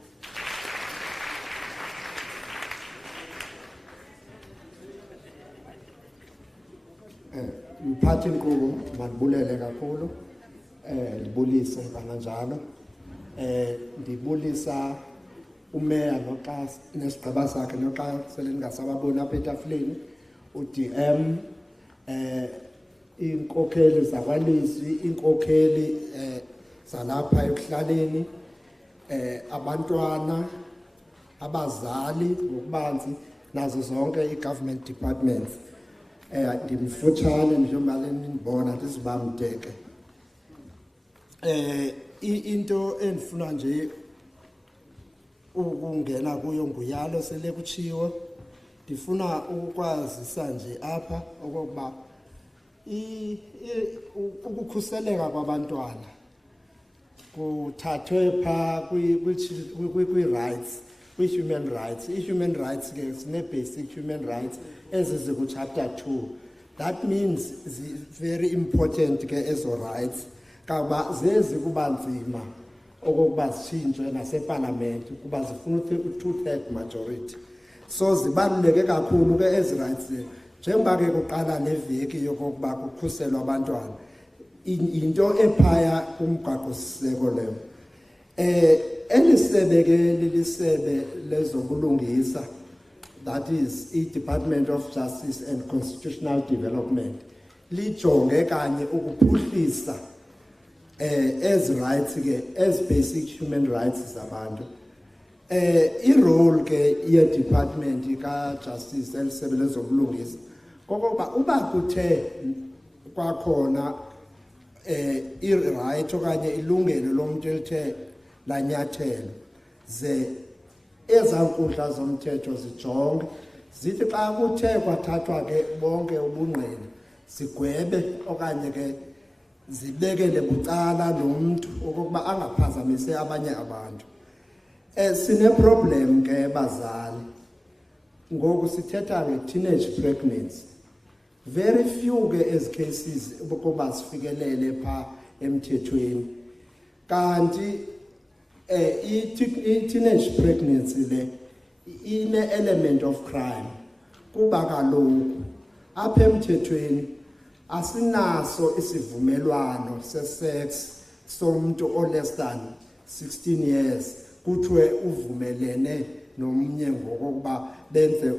Mphathi Nkqubo, mandibulele kakhulu, ndibulise kananjalo, ndibulisa umeya noxa nesigqeba sakhe noxa sele ndingasababoni apha etafileni, uDM, iinkokheli zakwalizwi, iinkokheli zalapha ekuhlaleni, abantwana, abazali ngokubanzi, nazo zonke i-government departments. Ndimfutshane njengoba nindibona ndizibamdeke. Into endifuna nje ukungena kuyo nguyalo sele kutshiwo, ndifuna ukwazisa nje apha okokuba ukukhuseleka kwabantwana kuthathwe phaa kwi-rights, kwi-human rights. I-human rights ke sine-basic human rights eziziku-chapter 2. That means very important ke ezo rights kaba zezi kuba nzima okokuba zitshintshwe nasepalamente kuba zifuna u-2/3 majority. So zibaluleke kakhulu ke ezi rights njengoba ke kuqala neveki yokokuba kukhuselwa abantwana, into ephaya kumgaqo-siseko leyo. Eli sebe ke lilisebe lezobulungisa, that is i-Department of Justice and Constitutional Development, lijonge kanye ukuphuhlisa ezi rights ke, ezi basic human rights zabantu. I-role ke ye-Department ka-Justice elisebe lezobulungisa kokokuba uba kuthe kwakhona i-right okanye ilungelo lomuntu elithe lanyathelo, ze ezankundla zomthetho zijonge zithi xa kuthe kwathathwa ke bonke ubungqina zigwebe okanye ke zibekele bucala nomntu okokuba angaphazamise abanye abantu. Sine-problem ke bazali, ngoku sithetha nge-teenage pregnancy. Very few ke ezi cases ukuba sifikelele phaa emthethweni, kanti i-teenage pregnancy le ine-element of crime kuba kaloku apha emthethweni asinaso isivumelwano sesex somuntu o less than 16 years kuthiwe uvumelene nomnye ngokuba benze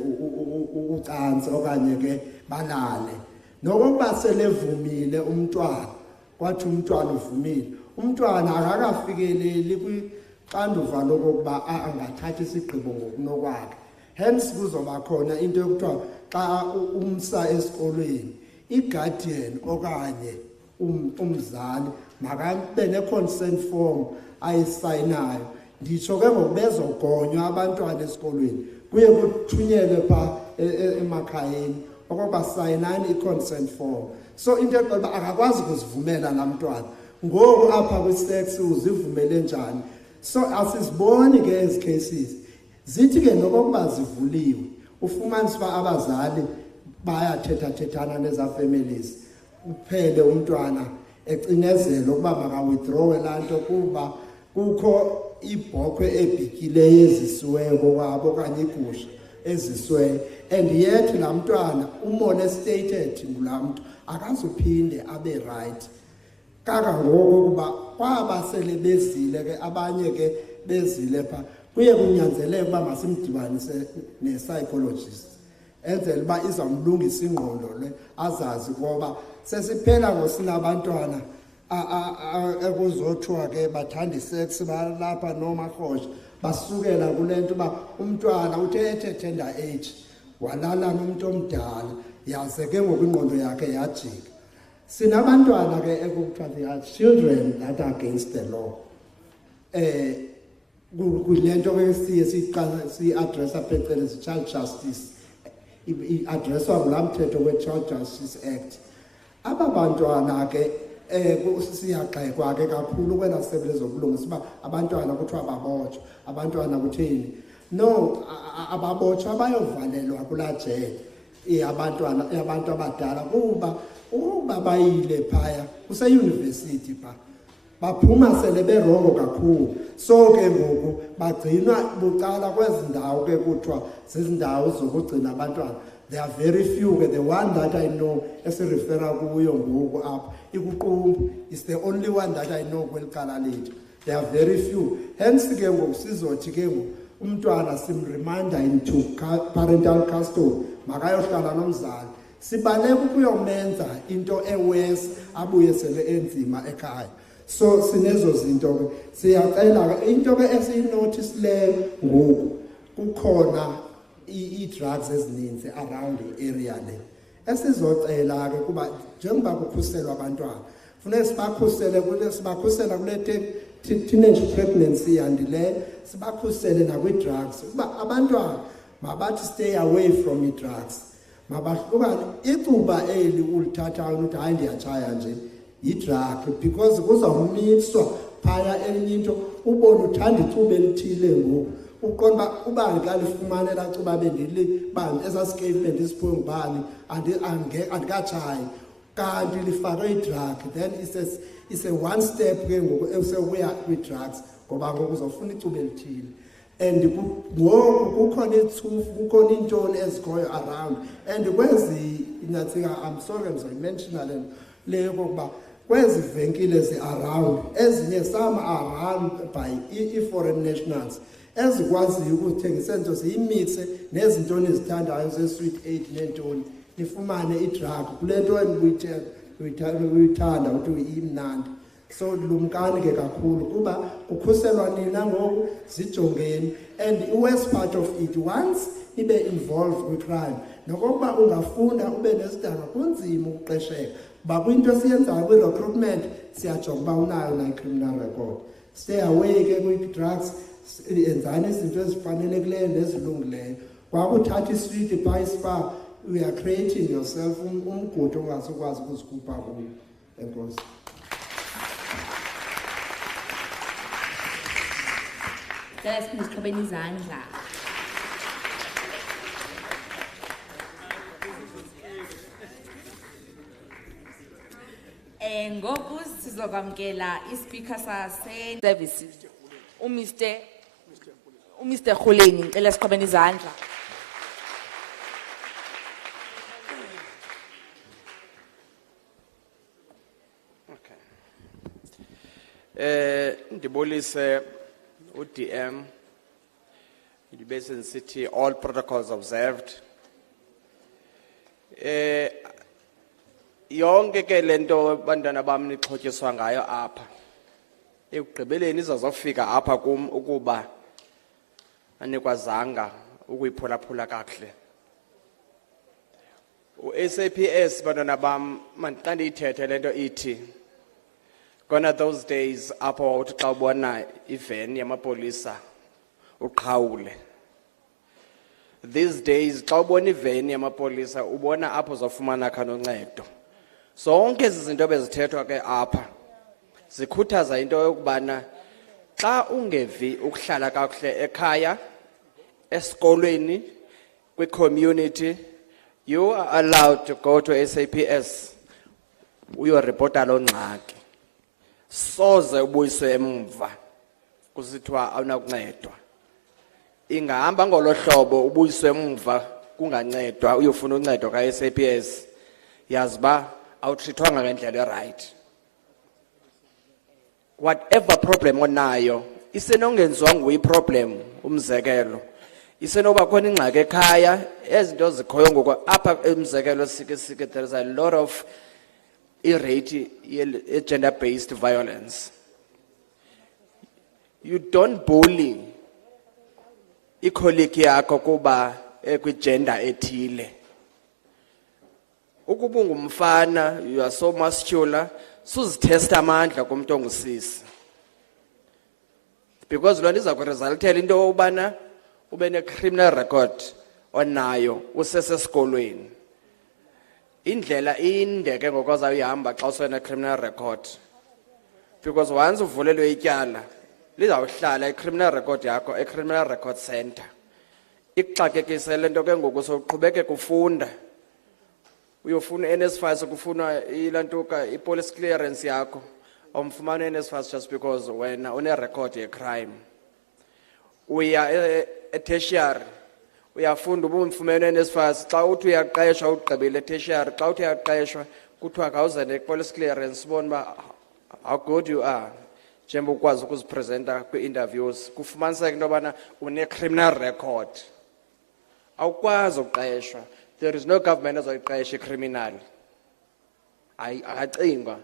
ucansi okanye ke balale nokuba selevumile umntwana kwathi umntwana uvumile umntwana akakafikeleli kwixanduva lokuba angathatha isigqibo ngokunokwakhe hence kuzoba khona into yokuthiwa xa umsa esikolweni i-guardian okanye umzali makabe ne-consent form ayisayinayo nditsho ke ngoku bezogonywa abantwana esikolweni kuye kuthunyelwe phaa emakhayeni okokuba sayinani i-consent form so into yokuba akakwazi ukuzivumela laa mntwana ngoku apha kwi-sex uzivumele njani so asiziboni ke ezi cases zithi ke nokokuba zivuliwe ufumanise uba abazali bayathethathethana neza families uphele umntwana ecinezela ukuba makawithdrawe laa nto kuba kukho ibhokhwe ebhikileyo ezisiweyo kokwabo okanye igusha ezisiweyo and yet laa mntwana umolestated ngulaa mntu akazuphinde abe right kangangoku kuba kwaba sele bezile ke abanye ke bezile phaa kuye kunyanzeleke uba masimdibanise ne-psychologist enzela uba izamlungisa ingqondo le azazi ngoba sesiphela ngosinabantwana ekuzothiwa ke bathanda isex balapha nomarhosha basukela kule nto uba umntwana uthe ethe-tender age walala nomntu omdala yaze ke ngoku ingqondo yakhe yajika sinabantwana ke ekuthiwa they are children that are against the law kule nto ke siye siyi-adressa phecelezi child justice i-adresswa ngulaa mthetho we-Child Justice Act aba bantwana ke siyagxekwa ke kakhulu kwela sebe lezobulungisa uba abantwana kuthiwa babotshwa abantwana kutheni no ababotshwa bayovalelwa kulaa jele abantu abadala kuba ukuba bayile phaya kuseyunivesithi phaa baphuma sele berongo kakhulu so ke ngoku bagcinwa bucala kwezi ndawo ke kuthiwa zizindawo zokugcina abantwana there are very few ke the one that I know esirefera kuyo ngoku apha ikuqumbu is the only one that I know kweli cala lethu there are very few hence ke ngoku sizothi ke ngoku umntwana simreminder into parental custody makayohlala nomzali sibaleka ukuyomenza into ewes abuye sele enzima ekhaya so sinezo zinto ke siyacela ke into ke esiyinothisileyo ngoku kukhona i-drugs ezininzi around the area le esizocela ke kuba njengoba kukhuselwa abantwana funeka sibakhusela kule teenage pregnancy yandileyo sibakhusele nakwi-drugs kuba abantwana mabathi stay away from i-drugs mabahlukane icuba eli ulithathayo ukuthi hayi ndiyatshaya nje yi-drug because kuzawumiswa phaya elinye into ubone uthanda icuba elithile ngoku uqonda uba ubani kalifumane elaa cuba bani esasikeyiti bendisiphiwe ngubani andikatshayi kanti lifakwe i-drug then it's a one step ke ngoku esekuya kwi-drugs ngoba ngoku uzawufuna icuba elithile and ngoku kukhona ithufu kukhona iintoni ezikhoyo around and kwezi inyathika I'm sorry ngizoyimenshina le yokokuba kwezi venkile zi-around ezinye some are run by i-foreign nationals ezikwaziyo ukuthengisa into ziyimixe nezintoni ezithandayo ze-sweet aid neentoni nifumane i-drug kule nto uyithanda ukuthi imnandi so lumkani ke kakhulu kuba kukhuselwa nina ngoku zijongeni and i-worst part of it once ibe involved kwi-crime nokokuba ungafunda ube nesidanga kunzima ukuqesheka uba kwinto esiyenzayo kwi-recruitment siyajonga uba unayo na i-criminal record stay away ke kwi-drugs enzani izinto ezifanelekileyo nezilungileyo kwakuthatha iswiti phaa ispa we are creating yourself umgudu ongasokwazi ukuzikhupha kuyo enkosi Cela sixhobeni izandla. Ngoku sizokwamkela ispeaker sase services uMr Khuleni ngicela siqhobeni izandla. Ndibulise uDM. Adolescent City, all protocols observed. Yonke ke lento bantwana bam nixhotyiswa ngayo apha. Ekugqibeleni izazofika apha kum ukuba anikwazanga ukuyiphulaphula kakuhle. U-SAPS bantwana bam mandixa ndiyithethe lento ithi. Gonna those days apho wawuthi xa ubona iveni yamapolisa uqhawule. These days xa ubona iveni yamapolisa ubona apho uzofumana khona uncedo. Zonke ezi zinto bezithethwa ke apha zikhuthaza into yokubana xa ungevi ukuhlala kakuhle ekhaya, esikolweni, kwi-community, you are allowed to go to SAPS uyoripota loo ngxaki. Soze ubuyiswe emva kusithiwa awunakuncedwa. Ingahamba ngolo hlobo ubuyiswe emva kungancedwa uyofuna uncedo ka-SAPS, yazi uba awutrithwanga ngendlela right. Whatever problem onayo isenongenziwa nguyi-problem, umzekelo isenoba khona ingxaki ekhaya, ezinto zikhoyo ngoku apha umzekelo sike there is a lot of irate gender-based violence. You don't bully ikoliki yakho kuba kwi-gender ethile. Ukuba ungumfana, you are so muscular, suzithesta amandla kumuntu ongusisi. Because loo nto iza kuresultela into yobana ube ne-criminal record onayo usesesikolweni. Indlela inde ke ngokwazawuyihamba xa usene-criminal record. Because once uvulelwe ityala, lizawuhlala i-criminal record yakho e-criminal record center. Ikuxakekise le nto ke ngoku sowuqhubekeka ufunda. Uyofuna NSFAS ukufuna ilantuka i-police clearance yakho. Awumfumana NSFAS just because wena une-record ye-crime. Uya e-tertiary. Uyafunda uba umfumene NSFAS xa uthi uyaqeshwa ugqibile e-tertiary. Xa uthi uyaqeshwa kuthiwa khawuze ne-police clearance sibone uba how good you are. Njengoba ukwazi ukuzipresenta kwi-interviews kufumaniseka into yobana une-criminal record. Awukwazi uqeshwa. There is no government ezoyiqesha i-criminal. Akacingwa.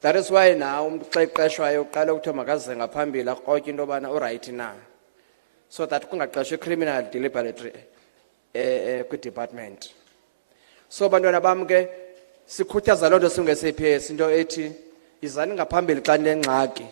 That is why now umuntu xa iqeshwayo uqala ukuthiwa makaze ngaphambili akrotye into yobana urayithi na. So that kungaqeshwa i-criminal deliberately kwi-department. So bantwana bam ke sikhuthaza loo nto singe-SAPS into ethi izani ngaphambili xa nengxaki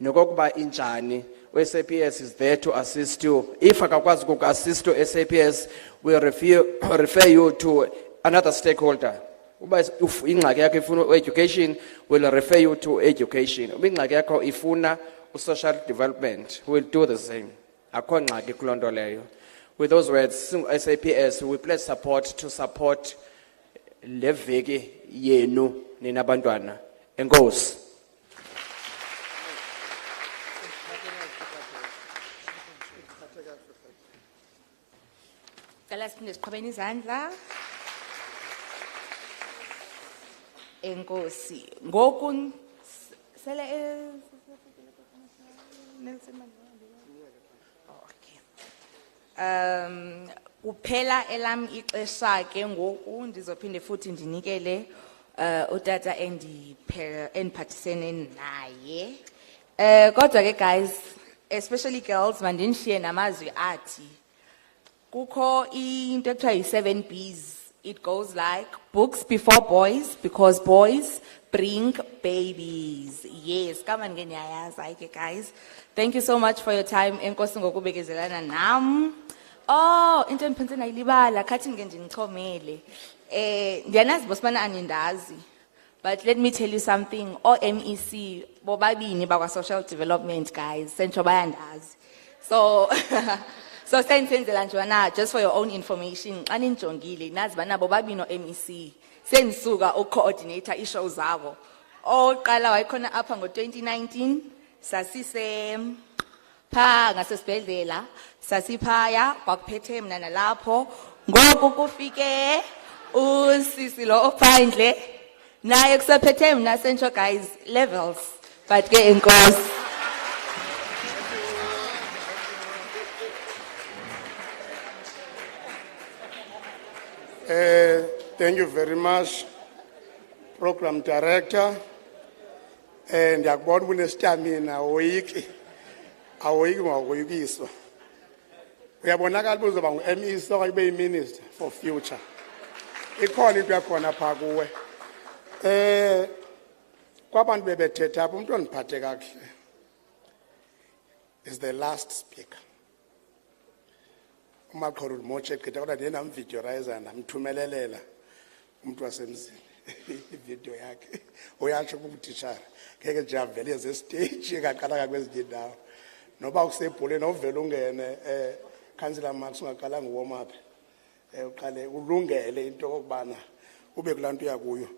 nokokuba injani. SAPS is there to assist you. If akakwazi ukuku-assist to SAPS, we refer you to another stakeholder. Uba ingxaki yakho ifuna education, we'll refer you to education. Uba ingxaki yakho ifuna social development, we'll do the same. Akho ngxaki kuloo nto leyo. With those words, SAPS, we pledge support to support le veki yenu nina bantwana. Enkosi. Cela siphinde siqhubeni izandla. Enkosi. Ngoku sele Nelson Mandela. Okay. Kuphela elam ixesha ke ngoku ndizophinde futhi ndinikele utata endiphathisene naye. Kodwa ke guys, especially girls, mandinishare namazwi athi kukho into ekuthiwa yi-7 Bs. It goes like books before boys, because boys bring babies. Yes, come on, guys. Thank you so much for your time. Enkosi ngokubekezelana nam. Oh, into endiphantse nayilibala, khathi nge ndinichomele. Ndiyanazi bosibana anindazi. But let me tell you something. MEC, bobabini bakwa social development, guys. Sentsho bayandazi. So so senzela njwana, just for your own information, xa ninijongile nazi bana bobabini MEC sendisuka ucoordinator ishow zabo. Oqala wayikhona apha ngo-2019 sasise pha ngasesibhedlela sasiphaya kwakuphethe mina nalapho. Ngoku kufike usisi lo ophandle naye kusephethe mina sentsho guys levels But ke enkosi. Thank you very much, Program Director. And yakubona unestamina awoyiki ngokoyikiswa. Uyabonakala uzoba ngu-MEC okanye ube yi-minister for future. Ikhona into yakhona phaa kuwe. Kwabantu bebethetha apha umuntu ondiphathe kakuhle is the last speaker. Umaqholo umotshe gqitha kodwa ndiye ndamvideorayiza ndamthumelelela umuntu wasemzini ivideo yakhe. Uyatsho kubutishara ngeke nje avele ezestage engaqalanga kwezinye indawo. Noba usebholeni ovele ungene Councillor Max ungaqalanga uwarm up. Uqale ulungele into okubana ube kulaa nto yakuyo.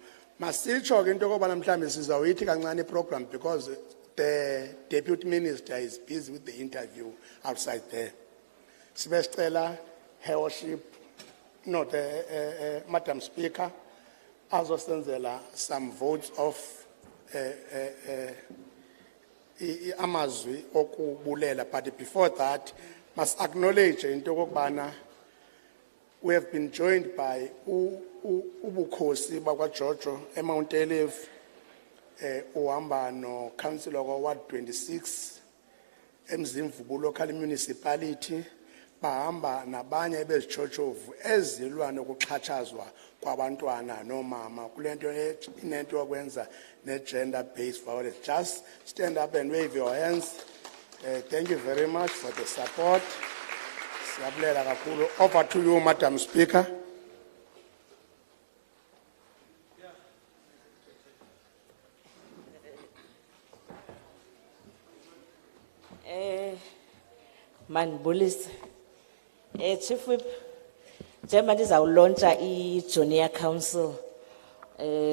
Masitsho ke into okubana mhlawumbe sizawuyithi kancane program because the deputy minister is busy with the interview outside there. Sibe sicela her worship not Madam Speaker azosenzela some votes of amazwi okubulela, but before that must acknowledge into okubana we have been joined by ubukhosi bakwaJojo eMount Olive, uhamba no councillor Ward 26 eMzimvubu local municipality, bahamba nabanye bezichochovu ezilwa nokuxhatshazwa kwabantwana nomama kulento inento yokwenza ne-gender based violence. Just stand up and wave your hands. Thank you very much for the support. Siyabulela kakhulu. Over to you, Madam Speaker. Manbulisi. Chief Whip, njengoba ndizawulontsha i-Junior Council,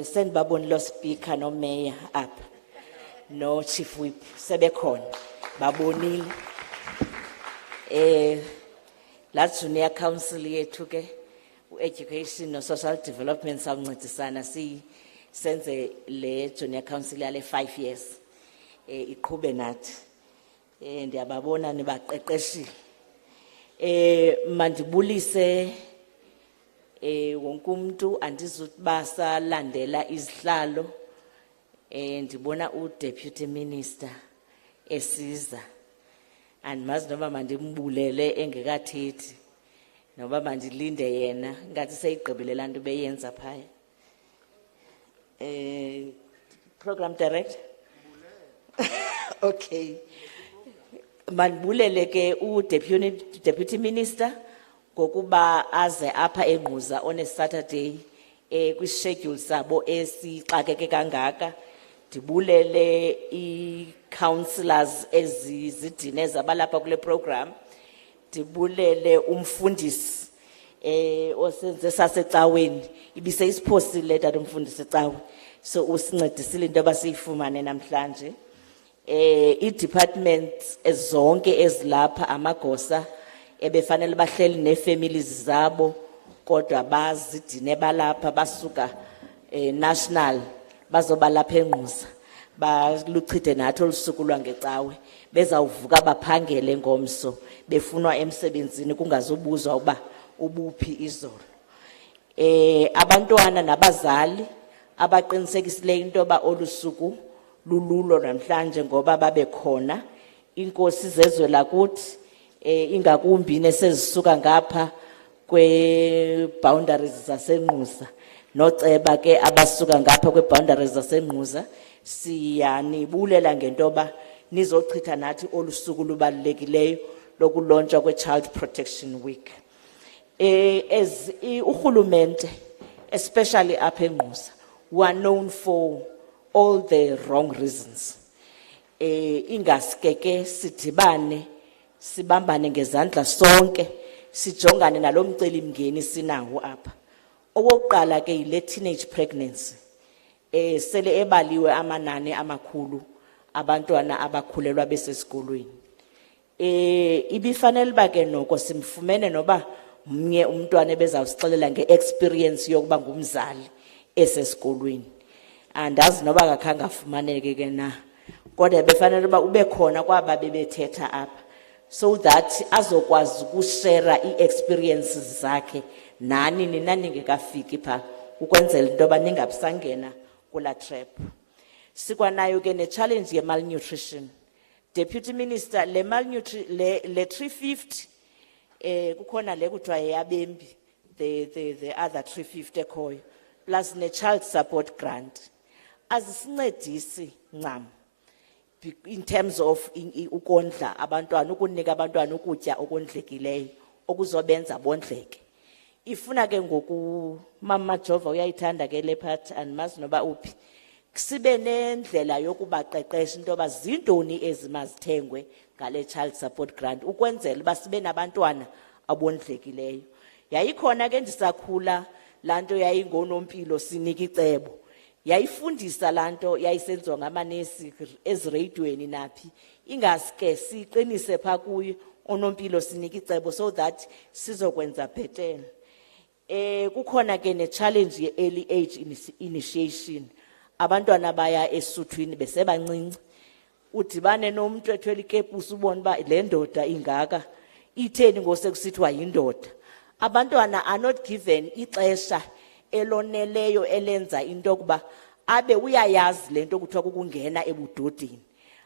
sendibabonile lo speaker no mayor apha no Chief Whip sebekhona babonile. La Junior Council yethu ke education no social development sawuncedisana senze le Junior Council yale 5 years iqhube nathi. Ndiyababona nibaqeqeshile. Mandibulise wonke umuntu andizubasa landela izihlalo. Ndibona uDeputy Minister esiza. Andimazi noma mandimbulele engekathethi noba mandilinde yena ngathi seyigqibile laa nto beyenza phaya. Program Director. Okay. Mandibulele ke uDeputy Minister ngokuba aze apha eNgquza on a Saturday kwi-schedule sabo esixakeke kangaka. Ndibulele i-councillors ezizidine zabalapha kule program. Ndibulele umfundisi osenze sasecaweni ibiseyisiphosile tata umfundisi ecawe, so usincedisile into abasiyifumane namhlanje. I-departments zonke ezilapha amagosa ebefanele bahleli ne-families zabo kodwa bazidine balapha basuka national bazoba lapha eNgquza baluchithe nathi olusuku lwangecawe bezawuvuka baphangele ngomso befunwa emsebenzini kungazobuzwa uba ubuphi izolo. Abantwana nabazali abaqinisekisileyo into yoba olusuku lululo namhlanje ngoba babe khona. Inkosi zezwe lakuthi ingakumbi nesezisuka ngapha kwe-boundaries zaseNgquza noceba ke abasuka ngapha kwe-boundaries zaseNgquza, siyanibulela ngentoba nizochitha nathi olusuku lubalulekileyo lokulontsha kwe-Child Protection Week. As urhulumente, especially apha eNgquza, we are known for all the wrong reasons. Ingaskeke sidibane sibambane ngezandla sonke sijongane nalomceli mngeni sinawo apha. Owokuqala ke ile teenage pregnancy. Sele ebaliwe amanani amakhulu abantwana abakhulelwa besesikolweni. Ibifanele ba ke noko simfumene noba mnye umntwana ebezawusixelela ngeexperience yokuba ngumzali esesikolweni. Andazi noba akakhange afumaneke ke na kodwa befanele uba ube khona kwaba bebethetha apha, so that azokwazi ukushare i-experiences zakhe nani nina ningekafiki pha, ukwenzela into yoba ningabisangena kula trap. Sikwanayo ke ne-challenge ye-malnutrition. Deputy Minister, le 350 kukhona le kuthiwa yeyabembi, the other 350 ekhoyo, plus ne-child support grant, azisincedisi ncam in terms of ukondla abantwana, ukunika abantwana ukutya okondlekileyo okuzobenza bondleke. Ifuna ke ngoku Mama Jova uyayithanda ke le part, andimazi noba uphi, sibe nendlela yokubaqeqesha into yoba zintoni ezimazithengwe ngale child support grant ukwenzela uba sibe nabantwana abondlekileyo. Yayikhona ke ndisakhula laa nto yayingonompilo sinika icebo, yayifundisa laa nto yayisenziwa ngamanesi ezireyidweni naphi, ingaske siqinise phaa kuyo onompilo sinika icebo so that sizokwenza bhetele. Kukhona ke ne-challenge ye-early age initiation. Abantwana baya esuthwini besebancinci, udibane nomntu ethwele ikepusi ubone uba le ndoda ingaka itheni ngosekusithiwa yindoda. Abantwana are not given ixesha eloneleyo elenza into yokuba abe uyayazi le nto kuthiwa kukungena ebudodeni.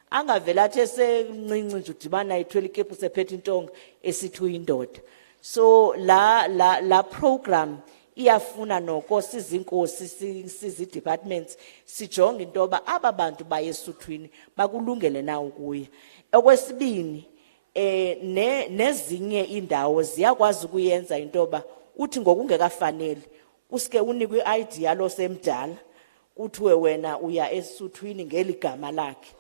Angavela athi esemncinci nje udibana ethwele ikepusi ephethe intonga esithi uyindoda. So la program iyafuna noko sizinkosi sizi-departments sijonge into yoba aba bantu baye esuthwini bakulungele na ukuya. Okwesibini, nezinye indawo ziyakwazi ukuyenza into yoba uthi ngokungekafanele usike unikwe i-ID yalo semdala kuthiwe wena uya esuthwini ngeli gama lakhe.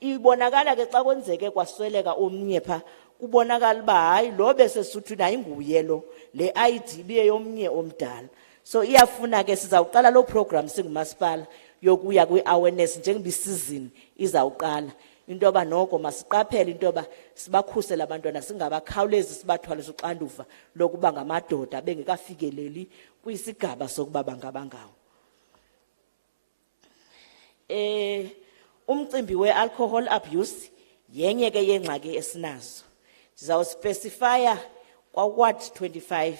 Ibonakala ke xa kwenzeke kwasweleka omnye pha, kubonakala uba hayi lo besesuthwini ayinguye lo, le ID biye yomnye omdala. So iyafuna ke sizawuqala lo program singumasipala yokuya kwi-awareness njengoba isizini izawuqala into yoba noko masiqaphele into yoba sibakhusela abantwana singabakhawulezi sibathwalisa uxanduva lokuba ngamadoda bengekafikeleli kwisigaba sokuba bangabangawo. Umcimbi we-alcohol abuse yenye ke yengxaki esinazo. Sizawuspecifya kwa-Ward 25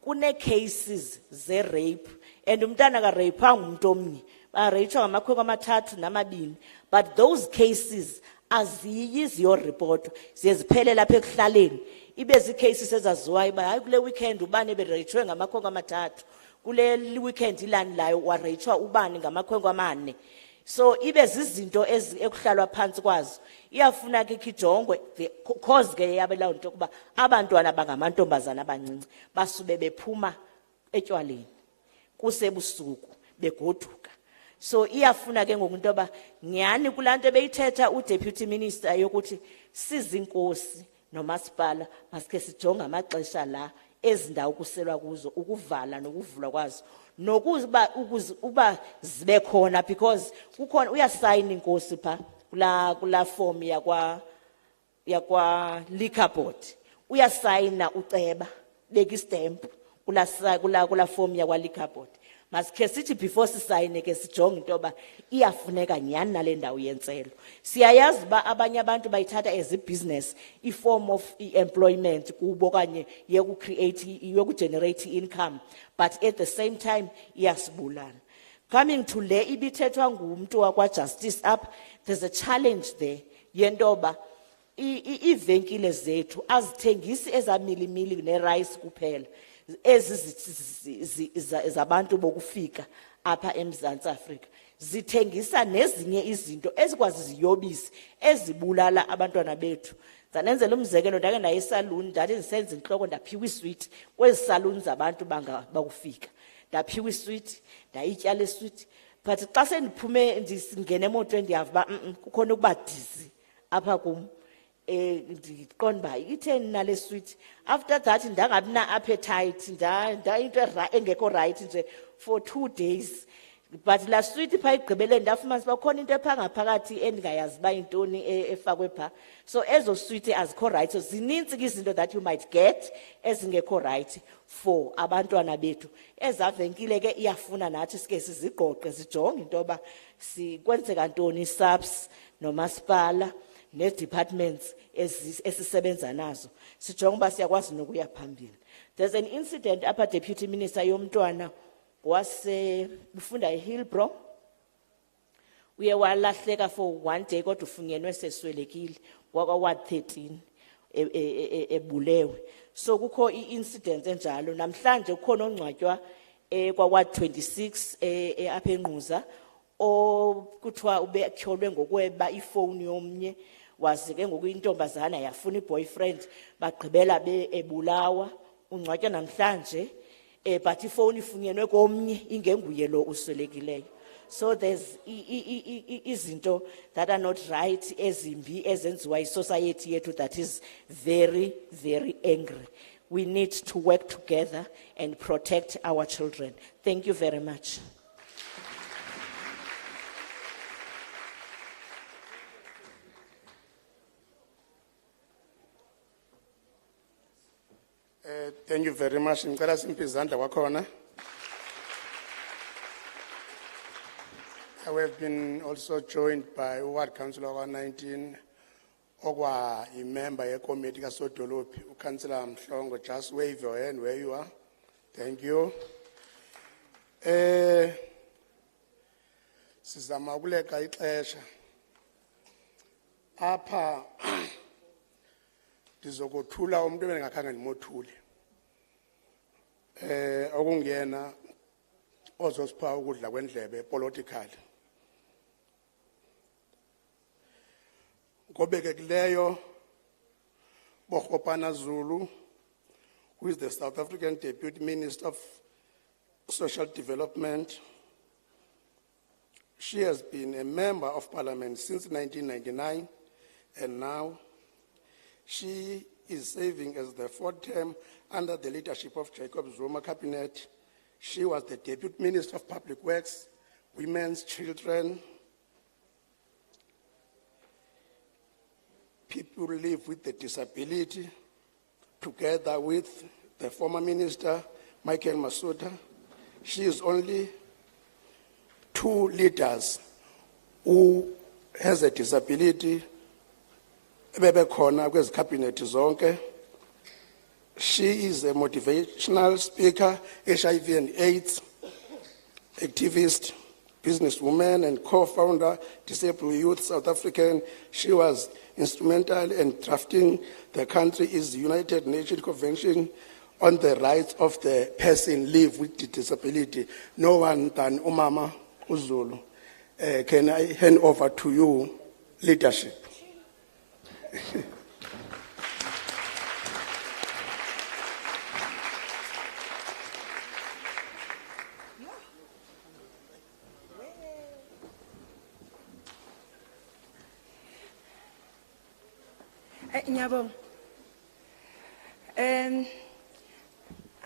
kune-cases ze-rape, and umntana kareyphanga umuntu omnye, bareyphwa ngamakhwenkwe amathathu namabini, but those cases aziyi ziyoripotwa, ziye ziphelela apha ekuhlaleni. Ibe zii-cases ezaziwayo uba hayi kule weekend ubani bereythwe ngamakhwenkwe amathathu, kule weekend ilandelayo wareythwa ubani ngamakhwenkwe amane. So ibe zizinto ekuhlalwa phansi kwazo. Iyafuna ke kijongwe the cause ke yabelawo nto kuba abantwana bangamantombazana abancinci basube bephuma etywaleni kusebusuku begoduka. So iyafuna ke ngoku into yoba nyhani kulaa nto beyithetha uDeputy Minister yokuthi sizinkosi nomasipala masike sijonge amaxesha la ezindawo kuselwa kuzo ukuvala nokuvulwa kwazo nokuba uba zibe khona, because kukhona uyasayina inkosi pha kula form yakwa liquor board, uyasayina uceba beka istamp kula form yakwa liquor board. Masikhe sithi before sisayine ke sijonge into yoba iyafuneka nyhani nale ndawo yentselo. Siyayazi uba abanye abantu bayithatha as i-business, i-form of employment kubo okanye yokugenerate income, but at the same time iyasibulala. Coming to le ibithethwa ngumntu wakwa-justice up, there's a challenge there yento yoba iivenkile zethu azithengisi ezamilimili ne-rice kuphela zabantu bokufika apha eMzantsi Afrika, zithengisa nezinye izinto ezikwazi ziyobisi ezibulala abantwana bethu. Zanenzela umzekelo, ndake ndaye esaluni ndathi ndisenza intloko ndaphiwa iswiti kwezi saluni zabantu bakufika, ndaphiwa iswiti ndayityala iswiti, but xa sendiphume ndingene emotweni ndiyava uba kukhona ukuba dizi apha kum. Ndiqonda uba itheni nale sweet. After that ndangabi na-appetite, into engekho right nje for 2 days, but laa sweet phaa igqibeleni ndafumanisa uba khona into ephaa ngaphakathi endingayazi uba yintoni efakwe phaa. So ezo sweet azikho right. So zinintsi ke izinto that you might get ezingekho right for abantwana bethu. Ezavenkile ke iyafuna nathi sike siziqoqe sijonge into yoba kwenzeka ntoni SAPS nomasipala ne-departments esisebenza nazo sijonga uba siyakwazi nokuya phambili. There's an incident apha Deputy Minister yomntwana ufunda eHillbrow uye walahleka for 1 day kodwa ufunyenwe seswelekile wakwa-ward 13 ebulewe. So kukho i-incident enjalo. Namhlanje kukhona ongcwatywa kwa-ward 26 apha eNgquza kuthiwa ubetyholwe ngokweba ifowuni yomnye waze ke ngoku intombazana yafuna i-boyfriend bagqibela ebulawa. Ungcwatywa namhlanje but ifowuni ifunyenwe komnye ingenguye lo uswelekileyo. So there's izinto that are not right ezimbi ezenziwa i-society yethu that is very, very angry. We need to work together and protect our children. Thank you very much. Thank you very much. Ngicela simphi izandla kwakhona. We have been also joined by Ward Councillor 19, Ogwa, a member of the committee, Kasodolopi, Councillor Mhlongo. Just wave your hand where you are. Thank you. Sizama ukuleka ixesha. Apha ndizokuthula umuntu ebengakhange ndimothule. Okungena ozosipha ukudla kwendlebe political. Ngobekekileyo Bokhopana Zulu, who is the South African Deputy Minister of Social Development. She has been a member of parliament since 1999, and now she is serving as the 4th term under the leadership of Jacob Zuma cabinet. She was the Deputy Minister of Public Works, Women's, Children, People who live with the disability, together with the former minister, Michael Masuta. She is only 2 leaders who has a disability. She is a motivational speaker, HIV and AIDS activist, businesswoman, and co-founder, Disabled Youth South African. She was instrumental in drafting the country's United Nations Convention on the rights of the person live with disability. No one than Umama Uzulu. Can I hand over to you leadership? Nyabong.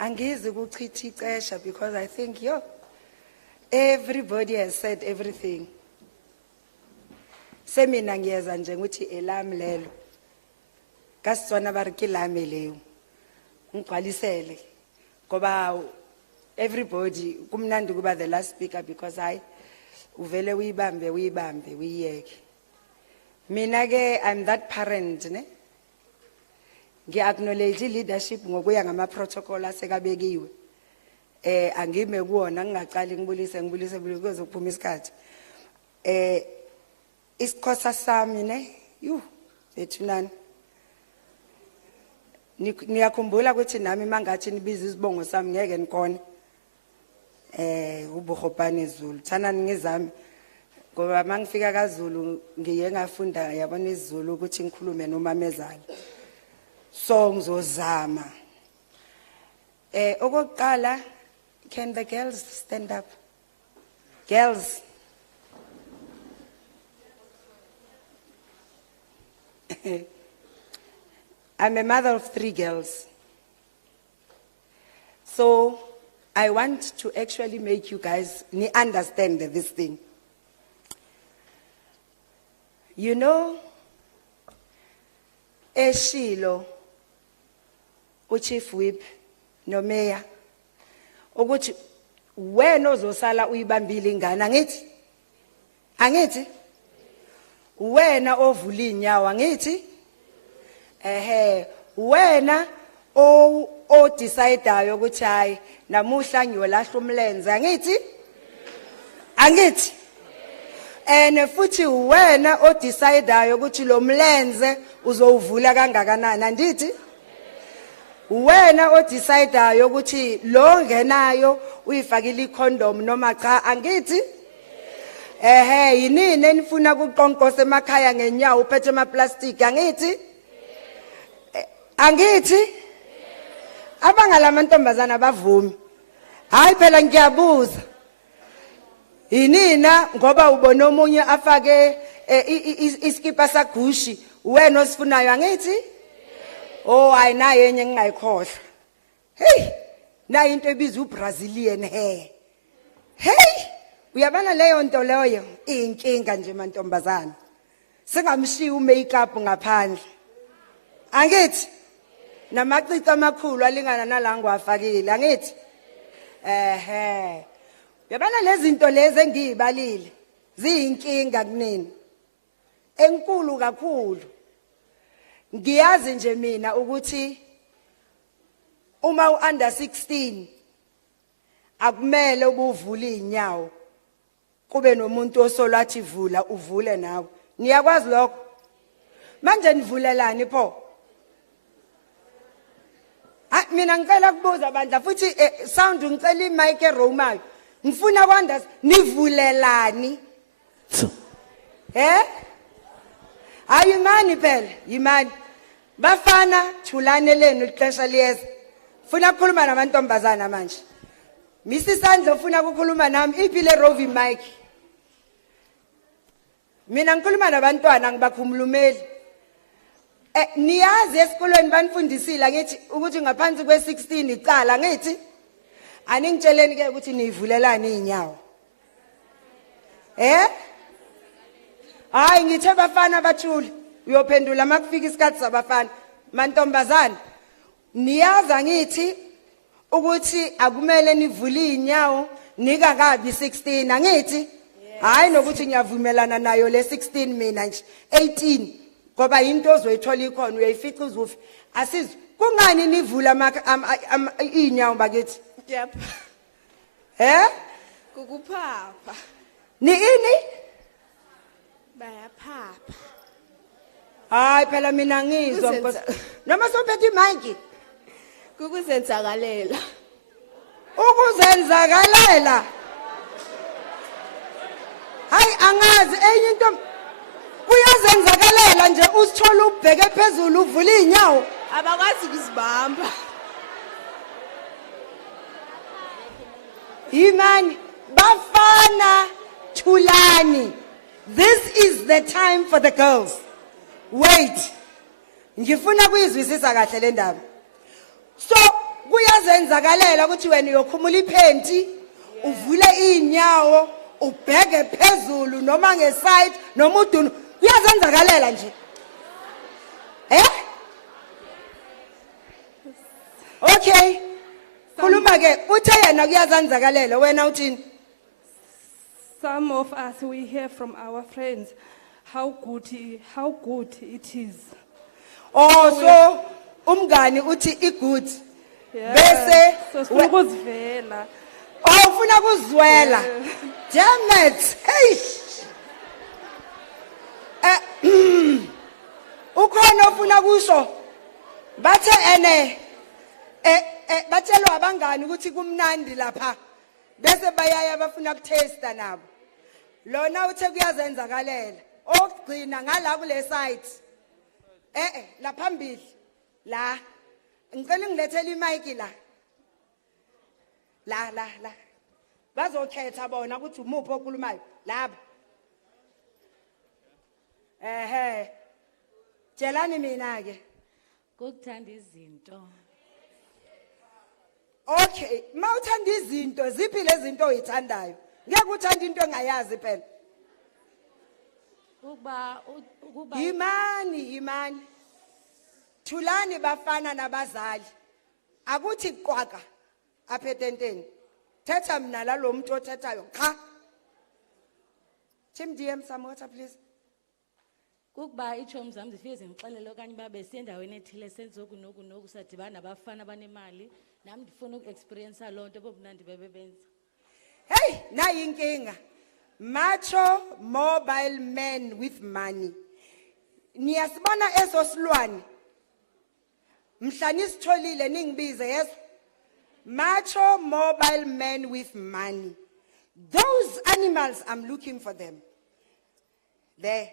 Angizi ukuchitha ixesha because I think everybody has said everything. Semina ngiyeza nje ukuthi elami lelo. Kasitswana bari ke lami leyo. Ngigcwalisele ngoba everybody kumnandi kuba the last speaker because uvele uyibambe uyiyeke. Mina ke I'm that parent ne. Ngi-acknowledge leadership ngokuya ngama-protocol asekabekiwe. Angime kuwona ngingaqali ngibulise because ukuphuma isikhathi. Isikhosa sami ne, bethunani. Niyakhumbula ukuthi nami mangathi nibiza isibongo sami ngeke nikone. Ubukhopane Zulu. Thanani ngizami. Ngoba mangifika kaZulu ngiye ngafunda yabona isiZulu ukuthi ngikhulume nomamezane. So ngizozama. Okokuqala, can the girls stand up? Girls. I'm a mother of 3 girls. So I want to actually make you guys understand this thing. You know, Eshilo, Chief Whip, no mayor, ukuthi wena ozosala uyibambile ingane angithi wena ovula inyawo ngithi wena o decideayo ukuthi hayi namuhla ngiyolahla umlenze angithi ene futhi wena o decideayo ukuthi lo mlenze uzowuvula kangakanani andithi wena o decideayo ukuthi lo ngenayo uyifakile icondom noma cha angithi yinini enifuna kuqonqosa emakhaya ngenyawo uphethe amaplastic angithi abangala amantombazana abavumi hayi phela ngiyabuza yinina ngoba ubona omunye afake iskipa sagushi wena osifunayo angithi ayinayo enye ngingayikhohlwa hey nayo into ebizwa uBrazilian hair uyabona leyo nto leyo inkinga nje mantombazana singamshiya umakeup ngaphandle angithi namacici amakhulu alingana nalango afakile angithi uyabona lezi zinto lezi engiyibalile ziyinkinga kunini enkulu kakhulu ngiyazi nje mina ukuthi uma u-under 16 akumele ubuvula inyawo kube nomuntu osolathi vula uvule nawe niyakwazi lokho manje nivulelani pho mina ngicela kubuza bandla futhi sound ngicela imic eromayo ngifuna kwanda nivulelani ayimani phela yimani bafana thulane lenu ixesha liyeza ufuna ukukhuluma namantombazana manje Mrs. Sandlo ufuna ukukhuluma nami iphile roving mic mina ngikhuluma nabantwana ngibakhumulumeli niyazi esikolweni banifundisile ngithi ukuthi ngaphansi kwe16 icala ngithi aningitsheleni ke ukuthi nivulelani inyawo hayi ngithe bafana bathule uyophendula makufika isikhathi sabafana mantombazana niyaza ngithi ukuthi akumele nivule inyawo nikakabi 16 angithi hayi nokuthi ngiyavumelana nayo le 16 mina nje 18 ngoba into ozoyithola ikhona uyayifica uzufi asizwe kungani nivula inyawo bakithi yep kukuphapha ni ini bayaphapha hayi phela mina ngizwa noma sophethe imic kukuzenzakalela ukuzenzakalela hayi angazi enye into kuyazenzakalela nje usithola ubheke phezulu uvula inyawo abakwazi ukuzibamba imani bafana thulani this is the time for the girls wait ngifuna kuyizwisisa kahle le ndaba so kuyazenzakalela ukuthi wena uyokhumula iphenti uvule inyawo ubheke phezulu noma ngeside noma udunu kuyazenzakalela nje okay khuluma ke uthe yena kuyazenzakalela wena uthini some of us we hear from our friends how good it is so umngani uthi igood bese sifuna ukuzivela ufuna ukuzwela damn it hey ukhona ufuna kusho bathe ene batshelwa abangani ukuthi kumnandi lapha bese bayaya bafuna ukutesta nabo lona uthe kuyazenzakalela okugcina ngala kule site la phambili la ngicela ngilethele imic la bazokhetha bona ukuthi umuphi okhulumayo laba tshelani mina ke kukuthanda izinto okay mawuthanda izinto ziphi lezi zinto oyithandayo ngeke uthanda into engayazi phela ukuba yimani thulani bafana nabazali akuthi qwaka aphetenteni thetha mina lalo muntu othethayo cha Tim DM some water please kukuba iitshomi zam zifike zindixelele okanye uba besiyendaweni ethile senze oku noku noku sadibana nabafana abanemali nam ndifuna uku-experiensa loo nto bobu mnandi bebebenza. Hey, nayi inkinga. Macho mobile men with money. Niyasibona eso silwane. Mhla nisitholile ningibize yeso. Macho mobile men with money. Those animals, I'm looking for them. There.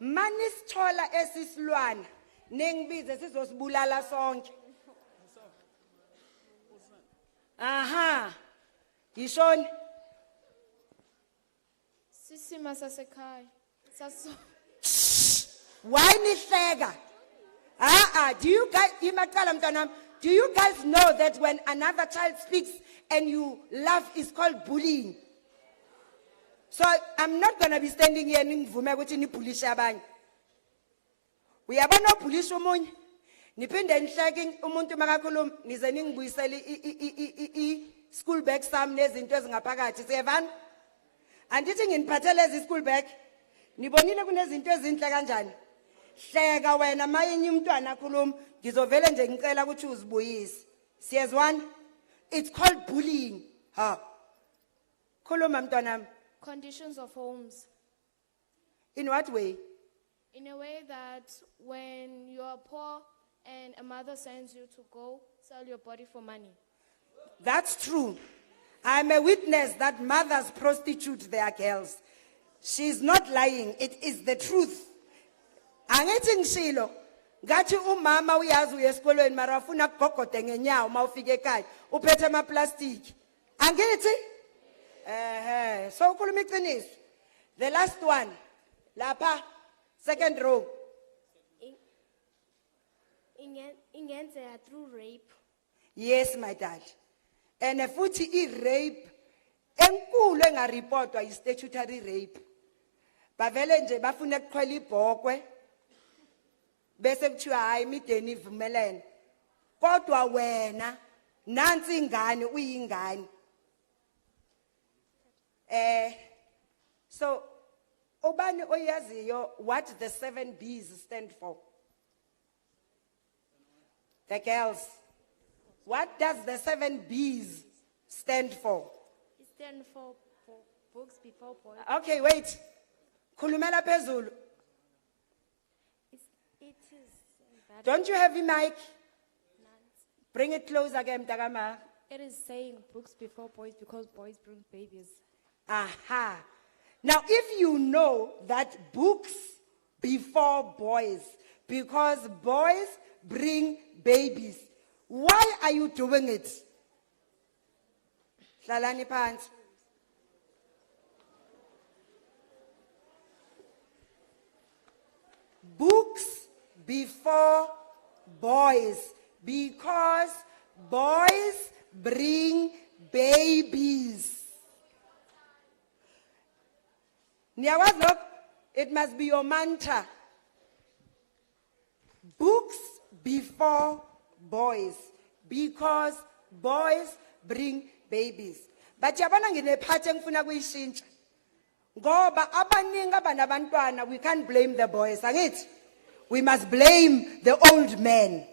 Manisithola esisilwana ningibize sizosibulala sonke. Aha. Yishoni. Sisima sasekhaya. Why nihleka? Do you guys, do you guys know that when another child speaks and you laugh, it's called bullying? So I'm not going to be standing here ningivume ukuthi nipulishe abanye. Uyabona upulisha umunye. Niphinde nihleke umuntu makakhuluma nize ningibuyisele school bag sami nezinto ezingaphakathi. Siyevana? Andithi nginiphathele ezi school bag. Nibonile kunezinto ezinhle kanjani? Hleka wena mayenye umntwana akhuluma ngizovele nje ngicela ukuthi uzibuyise. Siyezwana? It's called bullying. Ha. Khuluma mntwanami. Conditions of homes. In what way? In a way that when you are poor and a mother sends you to go sell your body for money. That's true. I'm a witness that mothers prostitute their girls. She's not lying. It is the truth. Angithi ngishilo ngathi umama uyazi uye esikolweni mara ufuna kugogoda ngenyawo mawufika ekhaya uphethe ama plastic. Angithi? So ukhuluma iqiniso. The last one. Lapha second row. Ingenzeka through rape. Yes, my dad. And futhi i-rape enkulu engarepotwa yi-statutory rape. Bavele nje bafuna ukuqhwela ibhokwe bese kuthiwa hayi imideni ivumelene. Kodwa wena nansi ingane uyingane. So obani oyaziyo what the 7 B's stand for? The girls. What does the 7 B's stand for? It stands for books before boys. Okay, wait. Khulumela phezulu. It is that. Don't you have a mic? Bring it closer again, Tagama. It is saying books before boys because boys bring babies. Aha. Now, if you know that books before boys, because boys bring babies, why are you doing it? Hlalani phansi. Books before boys, because boys bring babies. Niyakwazi lokho? It must be your mantra. Books before boys, because boys bring babies. But yabona nginephathi engifuna kuyishintsha. Ngoba abaningi abanabantwana, we can't blame the boys, angithi? We must blame the old men.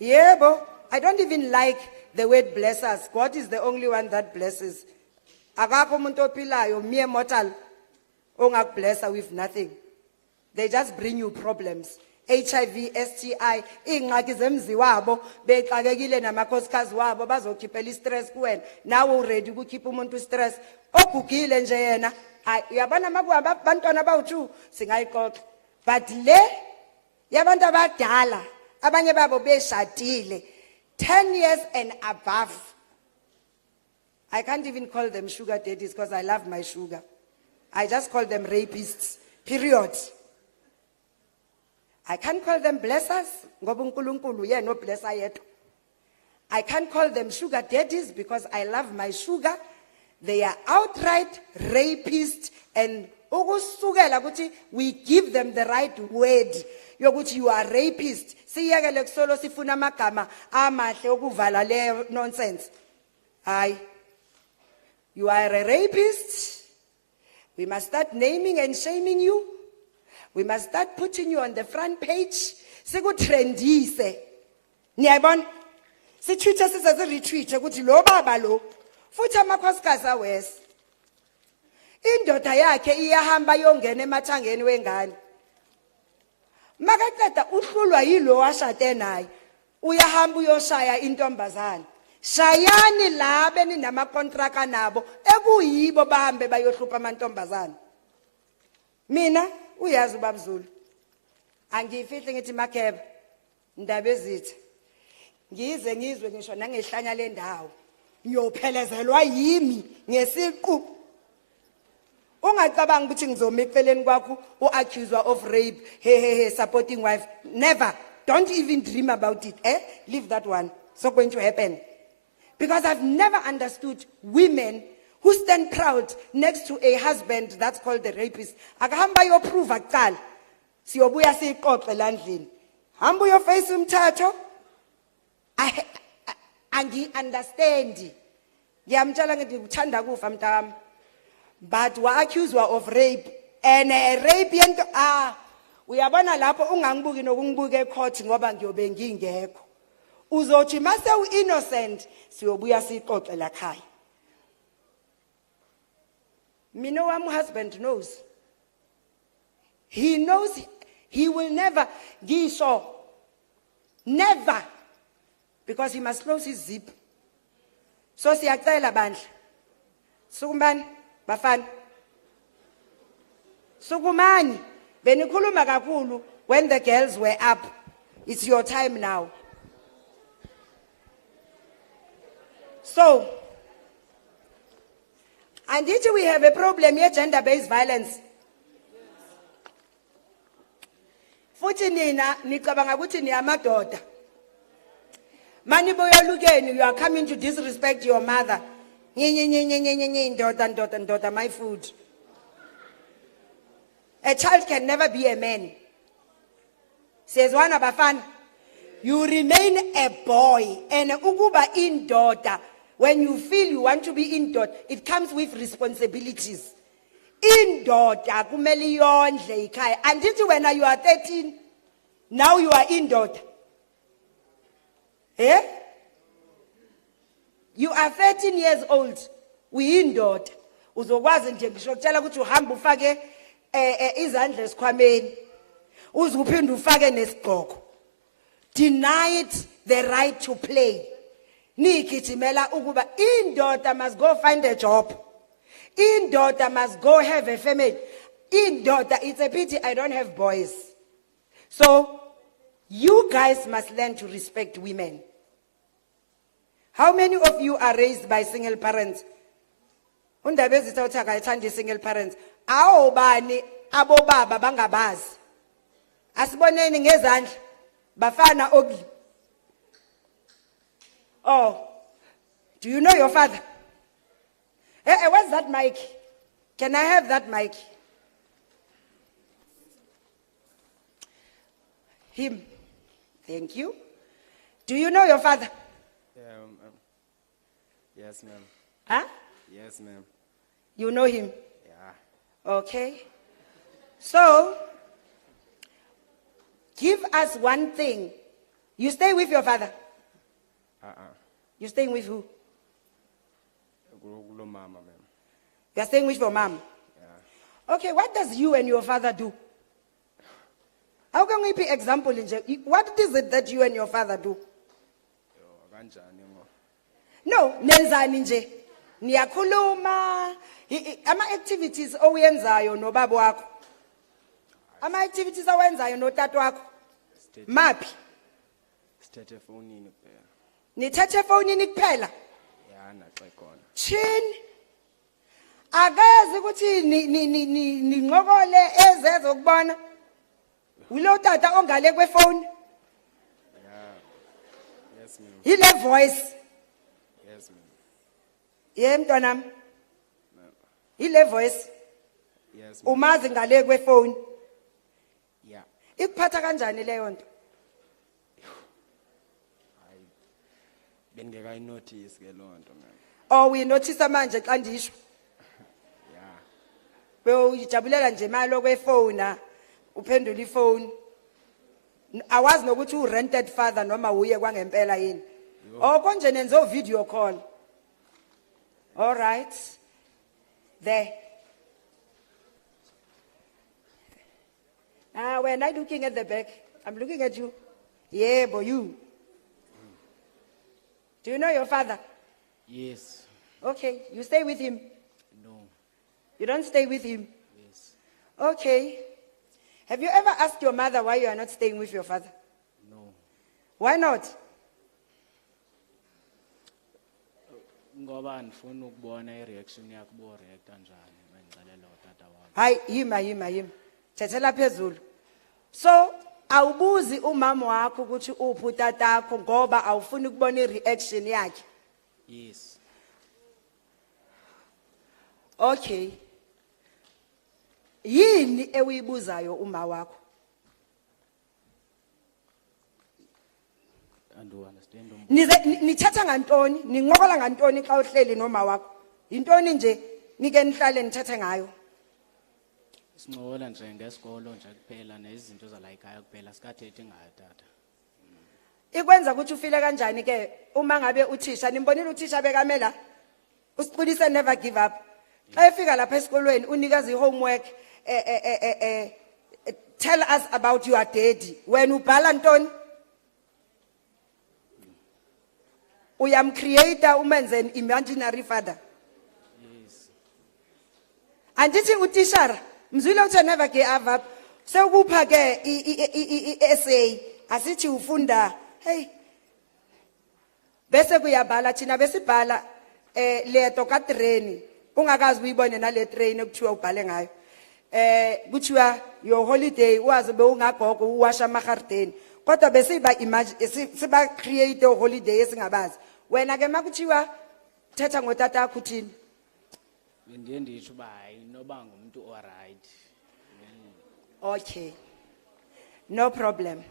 Yebo, I don't even like the word bless us. God is the only one that blesses. Akakho umuntu ophilayo, mere mortal, ongakublessa with nothing. They just bring you problems. HIV, STI, ingxaki zemzi wabo, bexakekile namakhosikazi wabo bazokhiphela istress kuwena. Now already ukukhipha umuntu stress. Ogugile nje yena, uyabona makuhamba abantwana bawu2 singayixoxa. But le yabantu abadala, abanye babo beshadile 10 years and above. I can't even call them sugar daddies because I love my sugar. I just call them rapists. Period. I can't call them blessers. Ngoba uNkulunkulu yena oblessa yedwa. I can't call them sugar daddies because I love my sugar. They are outright rapists, and ukusukela ukuthi we give them the right word yokuthi you are rapist. Siyekele kusolo sifuna amagama amahle okuvala le nonsense. Hayi. You are a rapist We must start naming and shaming you. We must start putting you on the front page. Sikutrendise. Niyabona? Sitwitha retweet ukuthi lo baba lo futhi amakhosikazi awes. Indoda yakhe iyahamba yongena emathangeni wengane. Makaqeda uhlulwa yilo washade naye. Uyahamba uyoshaya intombazana. Shayani labe ninamakontraka nabo ekuyibo bahambe bayohlupha amantombazana. Mina uyazi ubabzulu. Angifihli ngithi Makheba indaba ezithi. Ngize ngizwe ngisho nangehlanya lendawo. Ngiyophelezelwa yimi ngesiqu. Ungacabanga ukuthi ngizoma eceleni kwakho uaccused of rape, hey, supporting wife. Never. Don't even dream about it. Leave that one. It's not going to happen. Because I've never understood women who stand proud next to a husband that's called the rapist. Akahamba yoprove akqala. Siyobuya siqoxe landlini. Hamba uyoface umthatho. Angi-understand. Ngiyamtshela ngithi uthanda kufa mntami. But wa accused of rape and rape yento uyabona lapho ungangibuki nokungibuka ecourt ngoba ngiyobe ngingekho. Uzothi mase u-innocent siyobuya siqoxe la khaya. Mina wami husband knows. He knows he will never ngisho. Never. Because he must close his zip. So siyacela bandla. Sukumbani bafana. Sukumani benikhuluma kakhulu when the girls were up. It's your time now. So, and did we have a problem here, gender-based violence? Futhi nina nicabanga ukuthi niyamadoda. Maniboyolukeni, you are coming to disrespect your mother. Ndoda, my food. A child can never be a man. Says one abafana, you remain a boy and ukuba indoda. When you feel you want to be indoda, it comes with responsibilities. Indoda kumele yondle ikhaya. And when you are 13, now you are indoda. Eh? You are 13 years old. We indoda. Uzokwazi nje ngisho kutshela ukuthi uhamba ufake izandla esikhwameni. Uzuphinda ufake nesigqoko. Denied the right to play. Nikithimela ukuba indoda must go find a job. Indoda must go have a family. Indoda, it's a pity I don't have boys. So, you guys must learn to respect women. How many of you are raised by single parents? Undabezi tawuthaka ithandi single parents. Awubani abobaba bangabazi. Asiboneni ngezandla bafana ogi. Oh, do you know your father? Where's that mic? Can I have that mic? Him. Thank you. Do you know your father? Yes, ma'am. Huh? Yes, ma'am. You know him? Yeah. Okay. So, give us one thing. You stay with your father? You staying with who? Mama, ma'am. You are staying with your mom? Yeah. Okay, what does you and your father do? How can we be example in what is it that you and your father do? No, nenzani nje. Niyakhuluma. Ama activities owenzayo no baba wakho. Ama activities owenzayo no tata wakho. Maphi? Sithethe phone kuphela. Nithethe phone kuphela? Yeah, naxa khona. Chin. Akazi ukuthi ninqokole ezeze ukubona. Ulo tata ongale kwephone? Yeah. Yes, ma'am. Ile voice. Yes, ma'am. Ye mntanami. Ile voice. Yes, ma'am. Umazi ngale kwephone? Yeah. Ikuphatha kanjani leyo nto? Bengeke notice ke lonto, ma'am. Oh, we notice manje xa ndisho. Yeah. Bewujabulela nje imali okwefona, uphendula ifoni. Awazi nokuthi u-rented father noma uye kwangempela yini. Oh, konje nenzo video call. All right. There. When I'm looking at the back, I'm looking at you. Yeah, boy, you. Do you know your father? Yes. Okay, you stay with him. No. You don't stay with him? Yes. Okay. Have you ever asked your mother why you are not staying with your father? No. Why not? Ngoba ndifuna ukubona ireaction yakho bo react kanjani mangixelela utata wami. Hayi, yima. Thethela phezulu. So, awubuzi umama wakho ukuthi uphi utatakho ngoba awufuni ukubona ireaction yakhe. Yes. Okay. Yini ewuyibuzayo uma wakho? I do understand. Nithatha ngantoni, ninqokola ngantoni xa uhleli noma wakho? Intoni nje nike nihlale nithathe ngayo? Sincokola nje ngesikolo nje kuphela nezinto zala ekhaya kuphela sikathethi ngayo tata. Ikwenza ukuthi ufile kanjani ke uma ngabe uthisha nimbonile uthisha bekamela usiqulise never give up. Xa efika lapha esikolweni unikaza ihomework tell us about your daddy. When ubhala ntoni? Uyamcreate umenze an imaginary father. Yes. Andithi utishara mzwile uthi never give up. Sekupha ke i-essay asithi ufunda hey bese kuyabhala thina besibhala leto ka train ungakazi uyibone nale train ekuthiwa ubhale ngayo kuthiwa your holiday wazi bewungagogo uwasha amahardeni kodwa besiba siba create a holiday esingabazi wena ke makuthiwa thetha ngotata yakho uthini Bendiye nditsho uba hayi noba ngumuntu oright. Okay, no problem.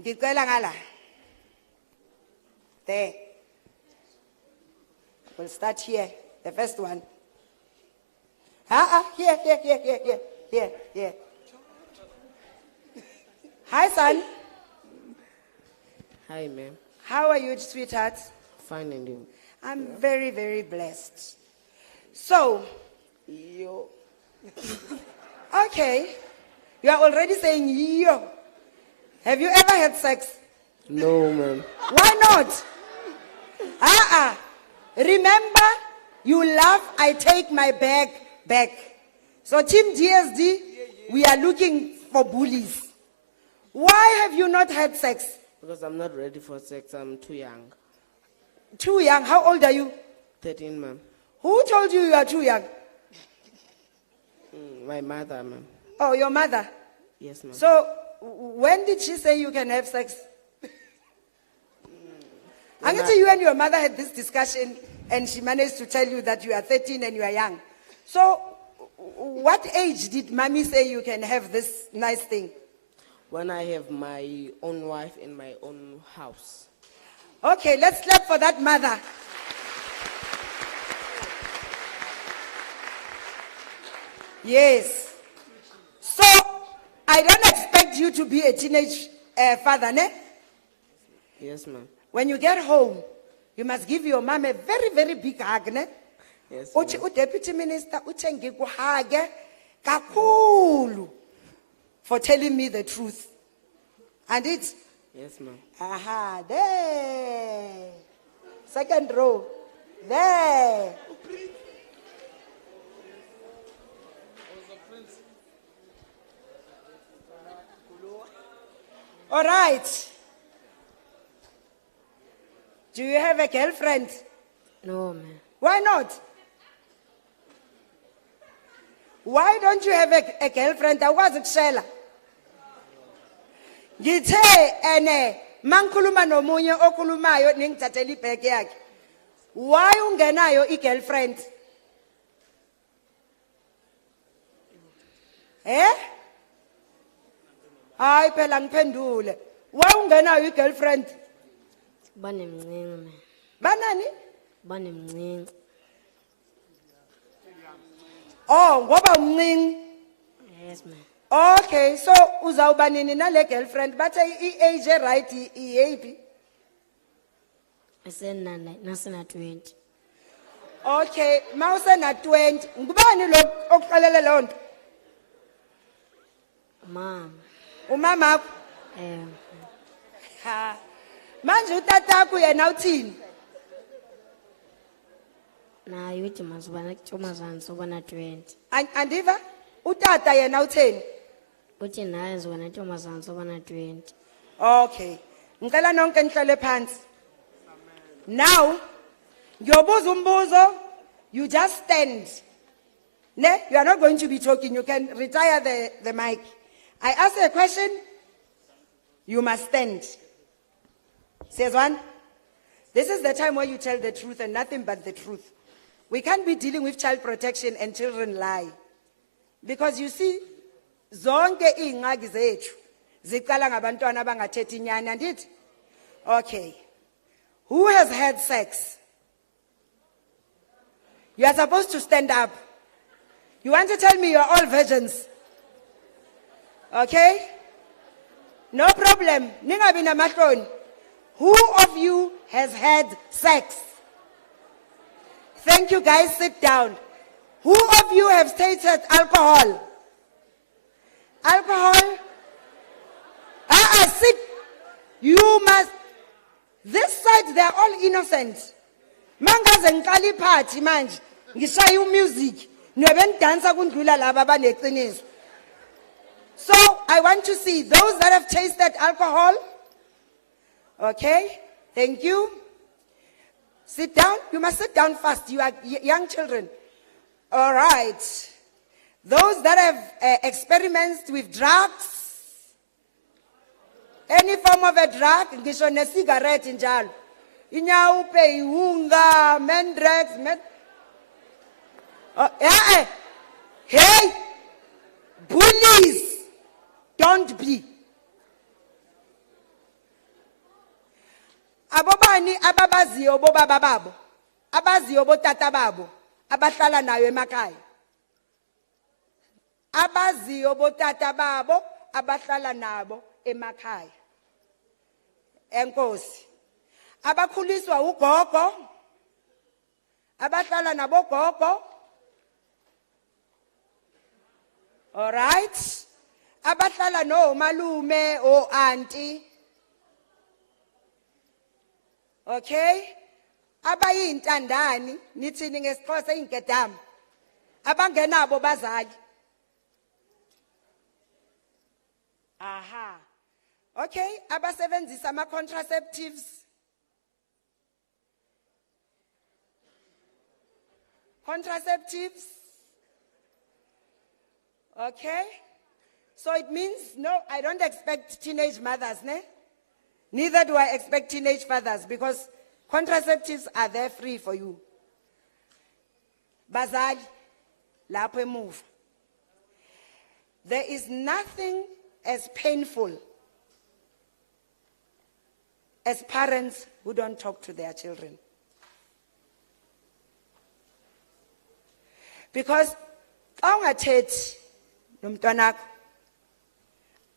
Ngicela ngala. There. We'll start here. The first one. Here. Hi, son. Hi, ma'am. How are you, sweetheart? Fine, and you? I'm very, very blessed. So, okay. You are already saying yo. Have you ever had sex? No, ma'am. Why not? Remember, you laugh, I take my bag back. So Team GSD, we are looking for bullies. Why have you not had sex? Because I'm not ready for sex. I'm too young. Too young? How old are you? 13, ma'am. Who told you you are too young? My mother, ma'am. Oh, your mother? Yes, ma'am. So, when did she say you can have sex? I'm going to you and your mother had this discussion and she managed to tell you that you are 13 and you are young. So, what age did mommy say you can have this nice thing? When I have my own wife in my own house. Okay, let's clap for that mother. Yes. So, I don't expect you to be a teenage father, ne? Yes, ma'am. When you get home, you must give your mom a very, very big hug, ne? Yes, Uthi uDeputy Minister uthi ngikuhage kakhulu for telling me the truth. And it's Yes, ma'am. aha, there. Second row. There. All right. Do you have a girlfriend? No, ma'am. Why not? Why don't you have a girlfriend? Awukwazi kushela. Ngithe ene mangikhuluma nomunye okhulumayo ningithathela ibag yakhe. Why ungenayo i-girlfriend? Hayi phela ngiphendule. Why ungenayo i-girlfriend? Banemncinci, ma'am. Banani? Banemncinci. Oh, ngoba umncinci. Yes, ma'am. Okay, so uzawuba nini nale girlfriend bathe i-age right iyephi? Nasina 20. Okay, mawusena 20 ngubani lo okuqalele lonto? Mama. Umama wakho? Ha. Manje utatakho yena uthini? Na yuthi mazubana kuthomazana sobana 20. Andiva? Utata yena utheni? Uthi naye zona ntombazana sobana 20. Okay. Ngicela nonke nihlale phansi. Now, ngiyobuza umbuzo, you just stand. Ne? You are not going to be talking. You can retire the mic. I ask a question, you must stand. Says one. This is the time where you tell the truth and nothing but the truth. We can't be dealing with child protection and children lie. Because you see, zonke ingxaki zethu ziqala ngabantwana abangathethi inyani andithi? Okay. Who has had sex? You are supposed to stand up. You want to tell me you're all virgins? Okay? No problem. Ningabi namahloni. Who of you has had sex? Thank you guys, sit down. Who of you have tasted alcohol? Alcohol? Sit. You must. This side, they're all innocent. Mangaze ngiqala iphathi manje. Ngishaya umusic. Niyobe dansa kundlula laba abaneqiniso. So, I want to see those that have tasted alcohol. Okay, thank you. Sit down. You must sit down fast. You are young children. All right. Those that have experiments with drugs, any form of a drug, ngisho ne cigarette njalo. Inyawupe, ihunga, mendrax, hey, bullies, don't be. Abobani ababaziyo bobaba babo, abaziyo botata babo, abahlala nayo emakhaya. Abaziyo botata babo, abahlala nabo emakhaya. Enkosi. Abakhuliswa ugogo, abahlala nabo gogo. All right. Abahlala no malume o auntie. Okay? Abayintandani nithini ngesixhosa ingedama. Abangenabo bazali. Aha. Okay, abasebenzisa ama contraceptives. Contraceptives. Okay? So it means, no, I don't expect teenage mothers, ne? Neither do I expect teenage fathers because contraceptives are there free for you. Bazali, lapho emuva. There is nothing as painful as parents who don't talk to their children. Because xa ungathethi nomntwanakho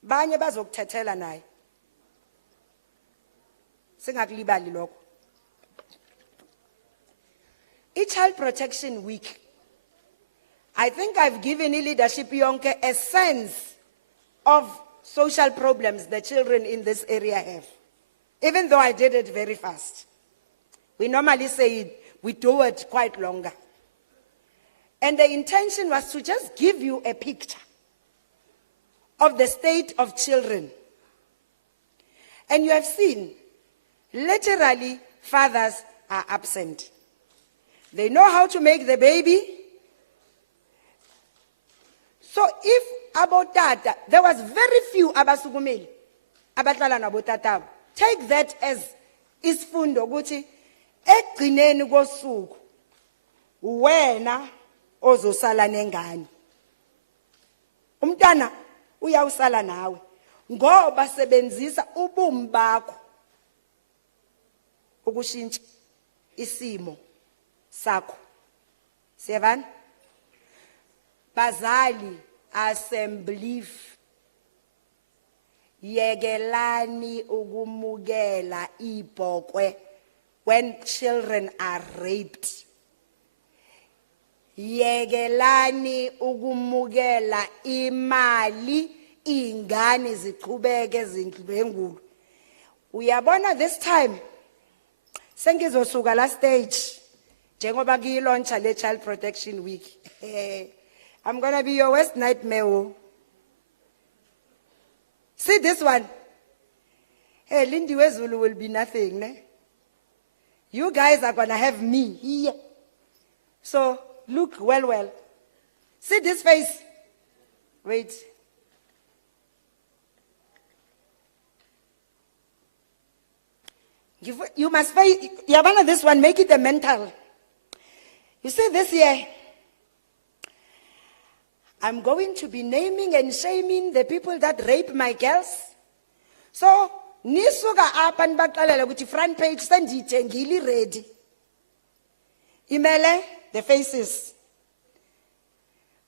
banye bazokuthethela naye. Singakulibali lokho. Child Protection Week. I think I've given leadership yonke a sense of social problems the children in this area have. Even though I did it very fast. We normally say we do it quite longer. And the intention was to just give you a picture of the state of children. And you have seen, literally, fathers are absent. They know how to make the baby. So if abotata, there was very few abasukumeli, abatlala nabotata. Take that as isifundo ukuthi ekugcineni kosuku wena ozosala nengane. Umntana uyawusala nawe ngoba sebenzisa ubumu bakho ukushintsha isimo sakho. Siyabana? Bazali, assembly. Yegelani ugumugela ibhokwe when children are raped. Yegelani ugumugela imali ingane ziqhubeke zindlwengulu. Uyabona this time sengizosuka la stage njengoba ngiyilauncha le child protection week. I'm going to be your worst nightmare. See this one. Hey, Lindy Wezulu will be nothing. Ne? You guys are going to have me here. So look well. See this face. Wait. You must face, Yabana, this one, make it a mental. You see this here. I'm going to be naming and shaming the people that rape my girls. So, nisuka up and bakalele with the front page, send it and gili ready. Imele, the faces.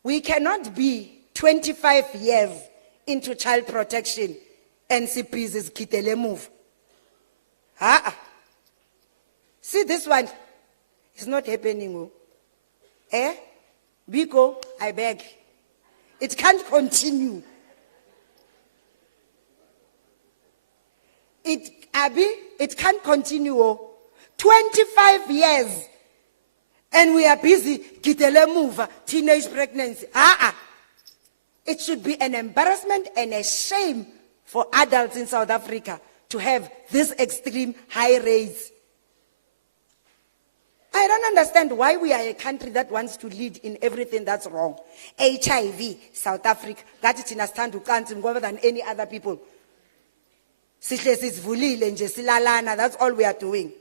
We cannot be 25 years into child protection and CPs is kitele move. See this one. It's not happening. Biko, I beg. It can't continue. It can't continue. 25 years. And we are busy. Kitele move. Teenage pregnancy. It should be an embarrassment and a shame for adults in South Africa to have this extreme high rates. I don't understand why we are a country that wants to lead in everything that's wrong. HIV, South Africa, that is in a stand to country more than any other people. That's all we are doing.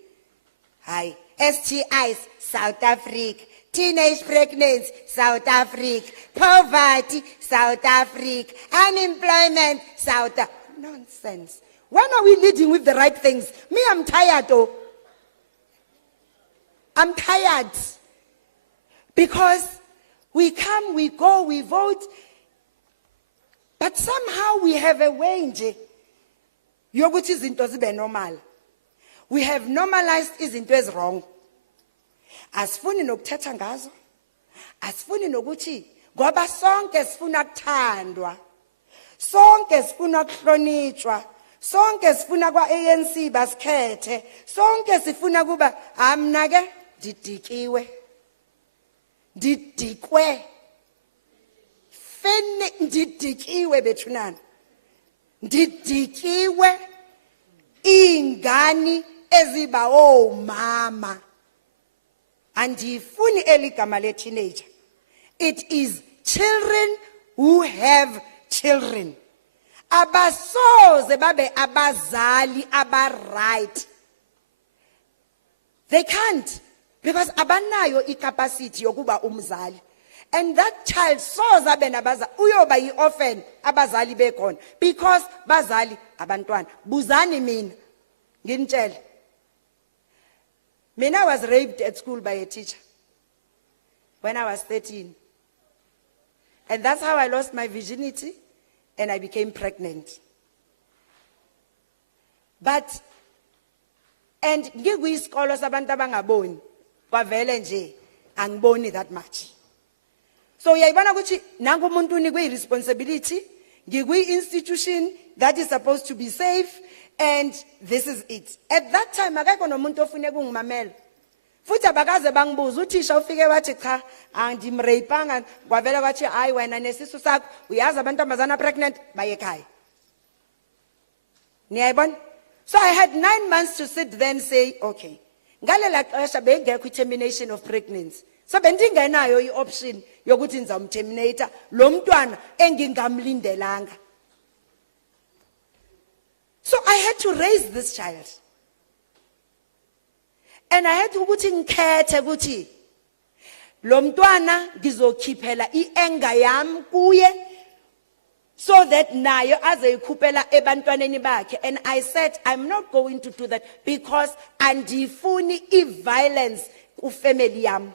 Hi. STIs, South Africa. Teenage pregnancy, South Africa. Poverty, South Africa. Unemployment, South Africa. Nonsense. When are we leading with the right things? Me, I'm tired, though. I'm tired. Because we come, we go, we vote. But somehow we have a way, which is normal. We have normalized izinto is wrong. Asifuni nokuthetha ngazo. Asifuni nokuthi ngoba sonke sifuna ukuthandwa. Sonke sifuna ukuhlonitshwa. Sonke sifuna kwa-ANC basikhethe. Sonke sifuna kuba amna ke didikiwe. Didikwe. Fene didikiwe bethunana. Didikiwe ingani eziba mama. Andifuni eligama le teenager. It is children who have children. Abasoze babe abazali right. They can't because abanayo incapacity yokuba umzali. And that child soze abe nabazali uyoba yi-orphan abazali bekhona because bazali abantwana. Buzani mina nginitshele. I was raped at school by a teacher when I was 13. And that's how I lost my virginity and I became pregnant. And ngikwisikolo sabantu abangaboni kwavele nje angiboni that much. So uyayibona ukuthi nangu umuntu unikwe responsibility, ngikwi-institution that is supposed to be safe. And this is it. At that time, akekho nomuntu ofune kungimamela. Futhi abakaze bangibuza uthisha ufike wathi cha andimrapanga kwavela wathi hayi wena nesisu sakho uyazi abantombazana pregnant baye ekhaya. Niyayibona? So I had 9 months to sit there and say, okay. Ngalela xesha bengekho termination of pregnancy. So bendingenayo i-option yokuthi nizamterminate lo mntwana engingamlindelanga. So I had to raise this child. And I had to ngikhethe ukuthi lo mntwana ngizokhiphela i-anger yami kuye so that nayo azeyikhuphela ebantwaneni bakhe. And I said I'm not going to do that because andifuni i-violence ku-family yami.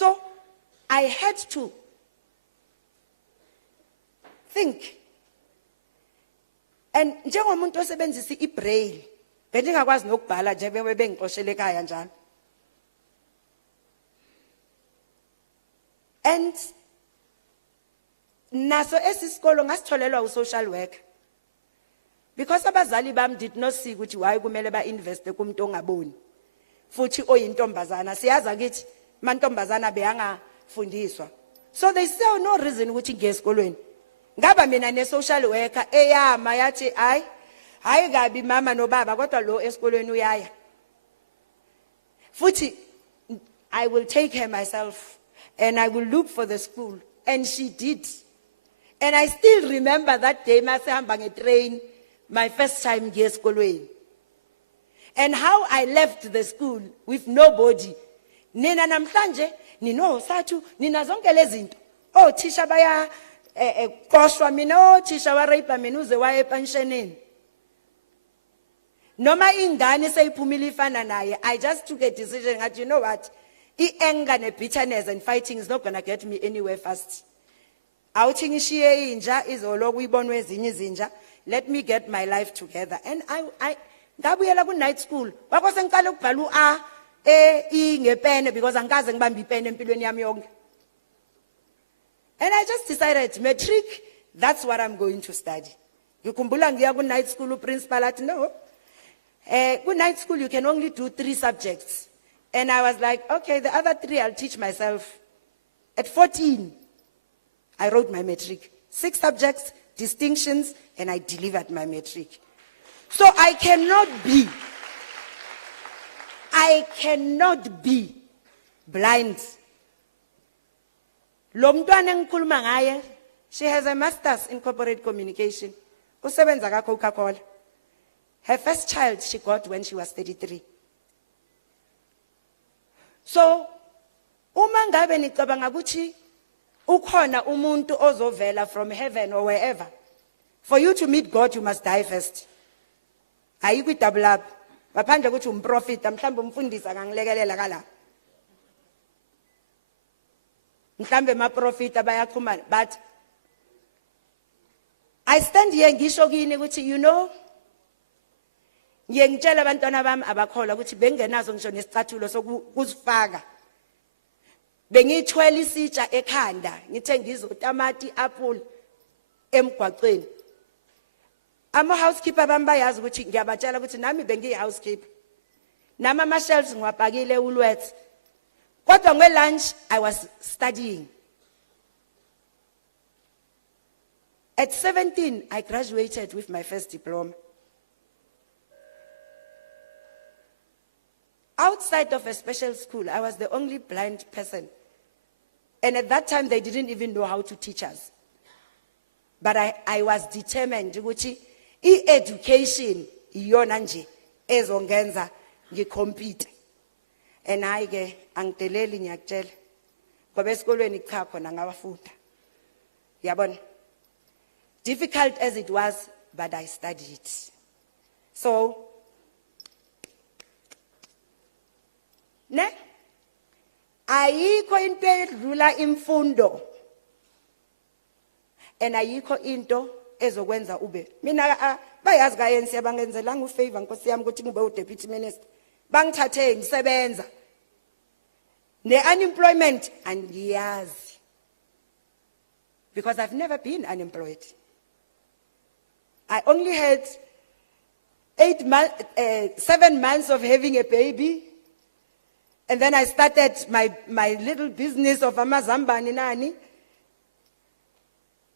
So I had to think. And njengomuntu osebenzisa ibraille, bendingakwazi nokubhala nje bengixoshele ekhaya njalo. And naso esisikolo ngasitholelwa usocial worker. Because abazali bam did not see ukuthi why kumele ba invest kumuntu ongaboni. Futhi oyintombazana siyaza kithi mantombazana beyangafundiswa. So they saw no reason ukuthi ngiye esikolweni. Ngaba mina ne social worker eyama yathi hayi gabi mama no baba kodwa lo esikolweni uyaya. Futhi I will take her myself and I will look for the school, and she did. And I still remember that day masihamba ngetrain my first time ngiye esikolweni. And how I left the school with nobody. Nina namhlanje nino sathu nina zonke lezi zinto. Oh thisha baya koshwa mina oh thisha wa rape mina uze waye pensionini. Noma ingane seyiphumile ifana naye, I just took a decision that you know what? Anger and bitterness and fighting is not going to get me anywhere fast. Awuthi ngishiye inja izoloku ibonwe ezinye izinja. Let me get my life together. And I ngabuyela ku night school. Wakose ngiqala ukubhala u-A E ngepene because angikaze ngibambe ipene empilweni yami yonke. And I just decided matric, that's what I'm going to study. Ngikhumbula ngiya ku night school principal athi no. Ku night school you can only do 3 subjects. And I was like, okay, the other 3 I'll teach myself. At 14, I wrote my matric. 6 subjects, distinctions, and I delivered my matric. So I cannot be blind. Lo mntwana engikhuluma ngaye, she has a master's in corporate communication. Usebenza ka Coca-Cola. Her first child she got when she was 33. So, uma ngabe nicabanga ukuthi ukhona umuntu ozovela from heaven or wherever. For you to meet God, you must die first. Ayikho double up. Baphandle ukuthi umprofit, mhlambe umfundisa kangilekelela kala. Mhlambe ma profit abayachumana, but I stand here ngisho kini ukuthi you know ngiyengitshela abantwana bami abakholwa ukuthi bengenazo ngisho nesicathulo sokuzifaka. Bengithwela isitsha ekhanda, ngithe ngizotamati apple emgwaqweni. Ama housekeeper bami bayazi ukuthi ngiyabatshela ukuthi nami bengiyi housekeeper. Nama ama shelves ngiwapakile ulwethe. Kodwa ngwe lunch I was studying. At 17 I graduated with my first diploma. Outside of a special school, I was the only blind person. And at that time, they didn't even know how to teach us. But I was determined ukuthi i-education iyona nje ezongenza ngicompete. And I-ke angiteleli ngiyakutshela. Ngoba esikolweni cha khona ngabafunda. Yabona? Difficult as it was, but I studied. So ne? Ayikho into edlula imfundo. And ayikho into ezokwenza ube. Mina bayazi kayensi abangenzelanga ufavor Nkosi yami ukuthi ngibe uDeputy Minister. Bangithathe ngisebenza. Ne-unemployment angiyazi. Because I've never been unemployed. I only had 7 months of having a baby. And then I started my little business of amazambani nani.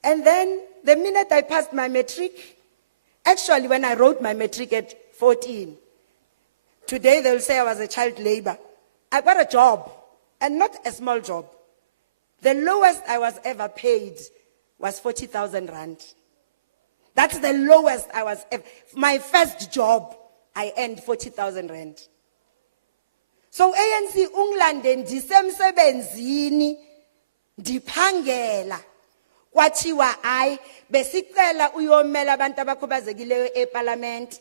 And then the minute I passed my matric, actually when I wrote my matric at 14, today they'll say I was a child labor. I got a job, and not a small job. The lowest I was ever paid was 40,000 rand. That's the lowest I was ever. My first job, I earned 40,000 rand. So ANC ungilande ndisemsebenzini ndiphangela kwathiwa hayi besicela uyomela abantu abakhubazekileyo eParliament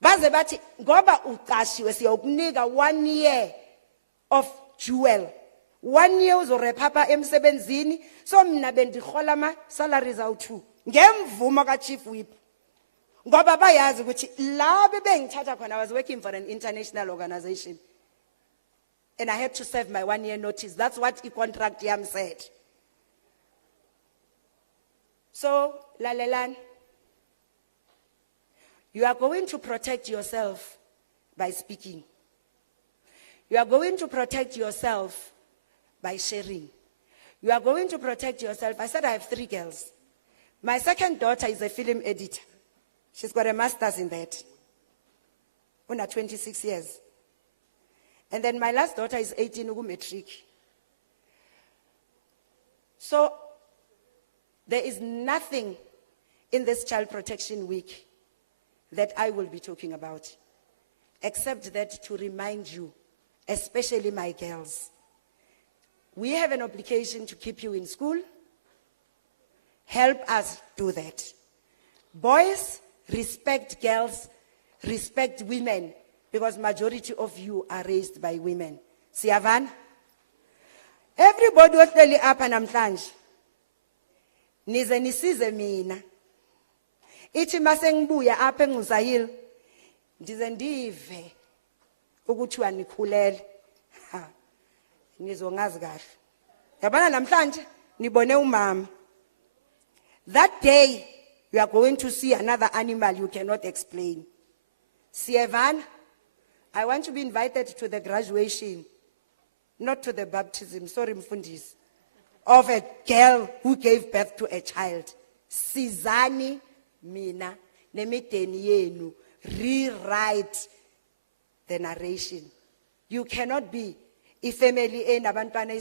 baze bathi ngoba uqashiwe siyokunika 1 year of jewel 1 year uzorepapa emsebenzini, so mina bendirhola ama salaries awu-2 ngemvumo ka-chief whip. Ngoba bayazi ukuthi la bebengithatha khona, I was working for an international organization and I had to serve my 1 year notice. That's what the contract yam said. So lalelani, you are going to protect yourself by speaking. You are going to protect yourself by sharing. You are going to protect yourself. I said I have 3 girls. My second daughter is a film editor. She's got a master's in that. Una 26 years. And then my last daughter is 18, ugu matric. So there is nothing in this Child Protection Week that I will be talking about, except that to remind you, especially my girls, we have an obligation to keep you in school. Help us do that. Boys, respect girls, respect women, because majority of you are raised by women. Siyavan? Everybody was telling up and namhlanje. Nize nisize mina. Ithi masengibuya apha enguzayile ndize ndive ukuthi wanikhulele. Nizongazi kahle. Yabona namhlanje nibone umama. That day you are going to see another animal you cannot explain. Sievan, I want to be invited to the graduation, not to the baptism, sorry mfundisi, of a girl who gave birth to a child. Sizani mina nemideni yenu, rewrite the narration. You cannot be a family enabantwana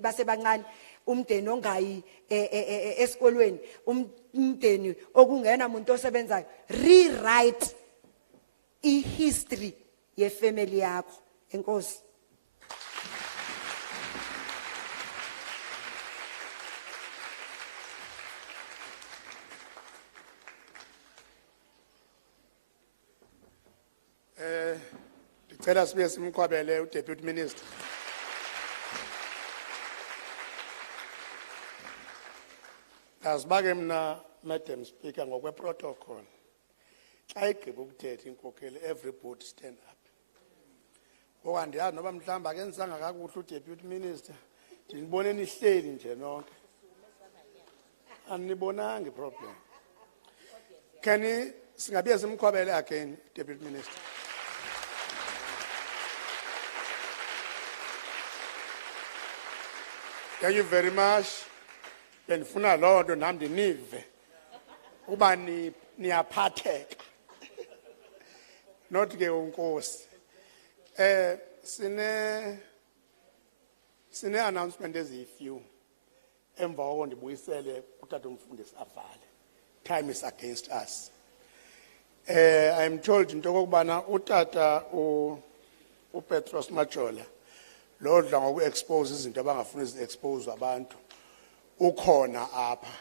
basebancane, umdeni ongayi esikolweni, umdeni okungena umuntu osebenzayo. Rewrite history ye family yakho. Enkosi. Ndicela sibe simqwabele uDeputy Minister. Asibake mna Madam Speaker ngokweprotocol. Xa igqiba ukuthetha inkokeli, everybody stand up. Okandiyazi noba mhlawumbi akenzanga kakuhle uDeputy Minister, ndinibone nihleli nje nonke. Anibonanga iproblem. Singabiye simqwabele again, Deputy Minister. Thank you very much. Benifuna loo nto nami ndinive uba niyaphatheka. Not ke unkosi. Sine announcement eziyi-few. Emva koko ndibuyisele utata umfundisi avale. Time is against us. I am told into okokubana utata uPetros Majola lo dla ngoku-expose izinto abangafuni zi-expose abantu ukhona apha.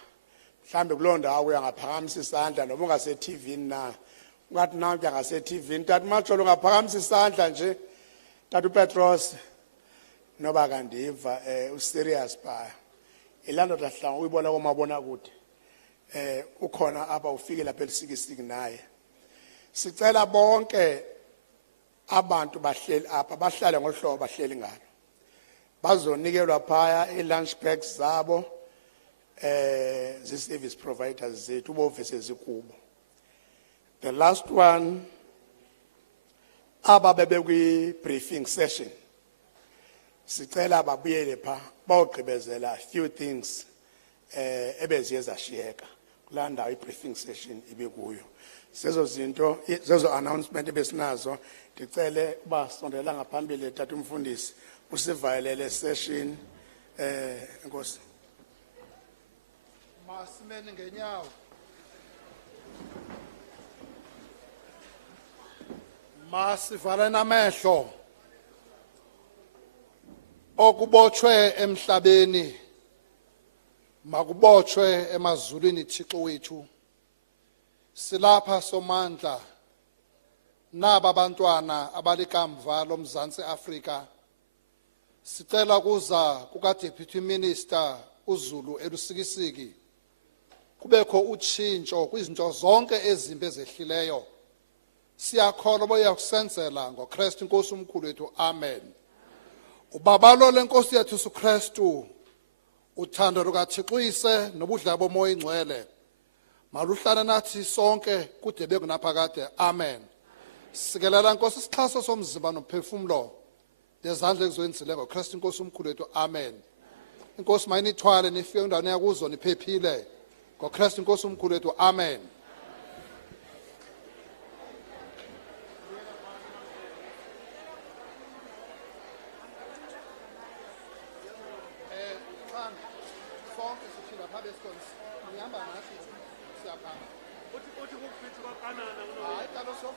Mhlambe kuloo ndawo uyangaphakamisa isandla noma ungaseTV-ni na. Ungathi nanku yangaseTV-ni. Tata Majola ungaphakamisa isandla nje. Tata uPetros noba kandiva userious phaya. Ilaa ndoda hlanga uyibona komabonakude. Ukhona apha ufike lapha elisikisiki naye. Sicela bonke abantu bahleli apha bahlale ngohlobo bahleli ngalo. Bazonikelwa phaya i-lunch bags zabo zi-service providers zethu bo-office ezikubo. The last one, aba bebe kwi-briefing session. Sicela babuyele pha bawugqibezela a few things ebeziye zashiyeka kulaa ndawo i-briefing session ibe kuyo. Zezo zinto, zezo announcement ebesinazo, ndicele uba sondela ngaphambili tata umfundisi usivalele session. Enkosi. Masimeni ngenyawo. Masivaleni amehlo. Okubotshwe emhlabeni makubotshwe emazulwini Thixo wethu. Silapha somandla naba bantwana abalikamva loMzantsi Afrika sicela kuza kuka-Deputy Minister uZulu elusikisiki kubekho utshintsho kwizinto zonke ezimbi ezehlileyo. Siyakholwa boyakusenzela ngoKristu Inkosi umkhulu wethu. Amen. Ubabalo lenkosi yethu uKristu, uthando lukaThixo uyise nobudla bomoya ingcwele maluhlale nathi sonke kude bekunaphakade. Amen. Sikelela Nkosi isixhaso somzimba nomphefumulo nezandla ekuzenzile ngoKristu Inkosi umkhulu wethu. Amen. Inkosi mayinithwale nifike endaweni yakuzo niphephile ngoKristu Inkosi umkhulu wethu. Amen. So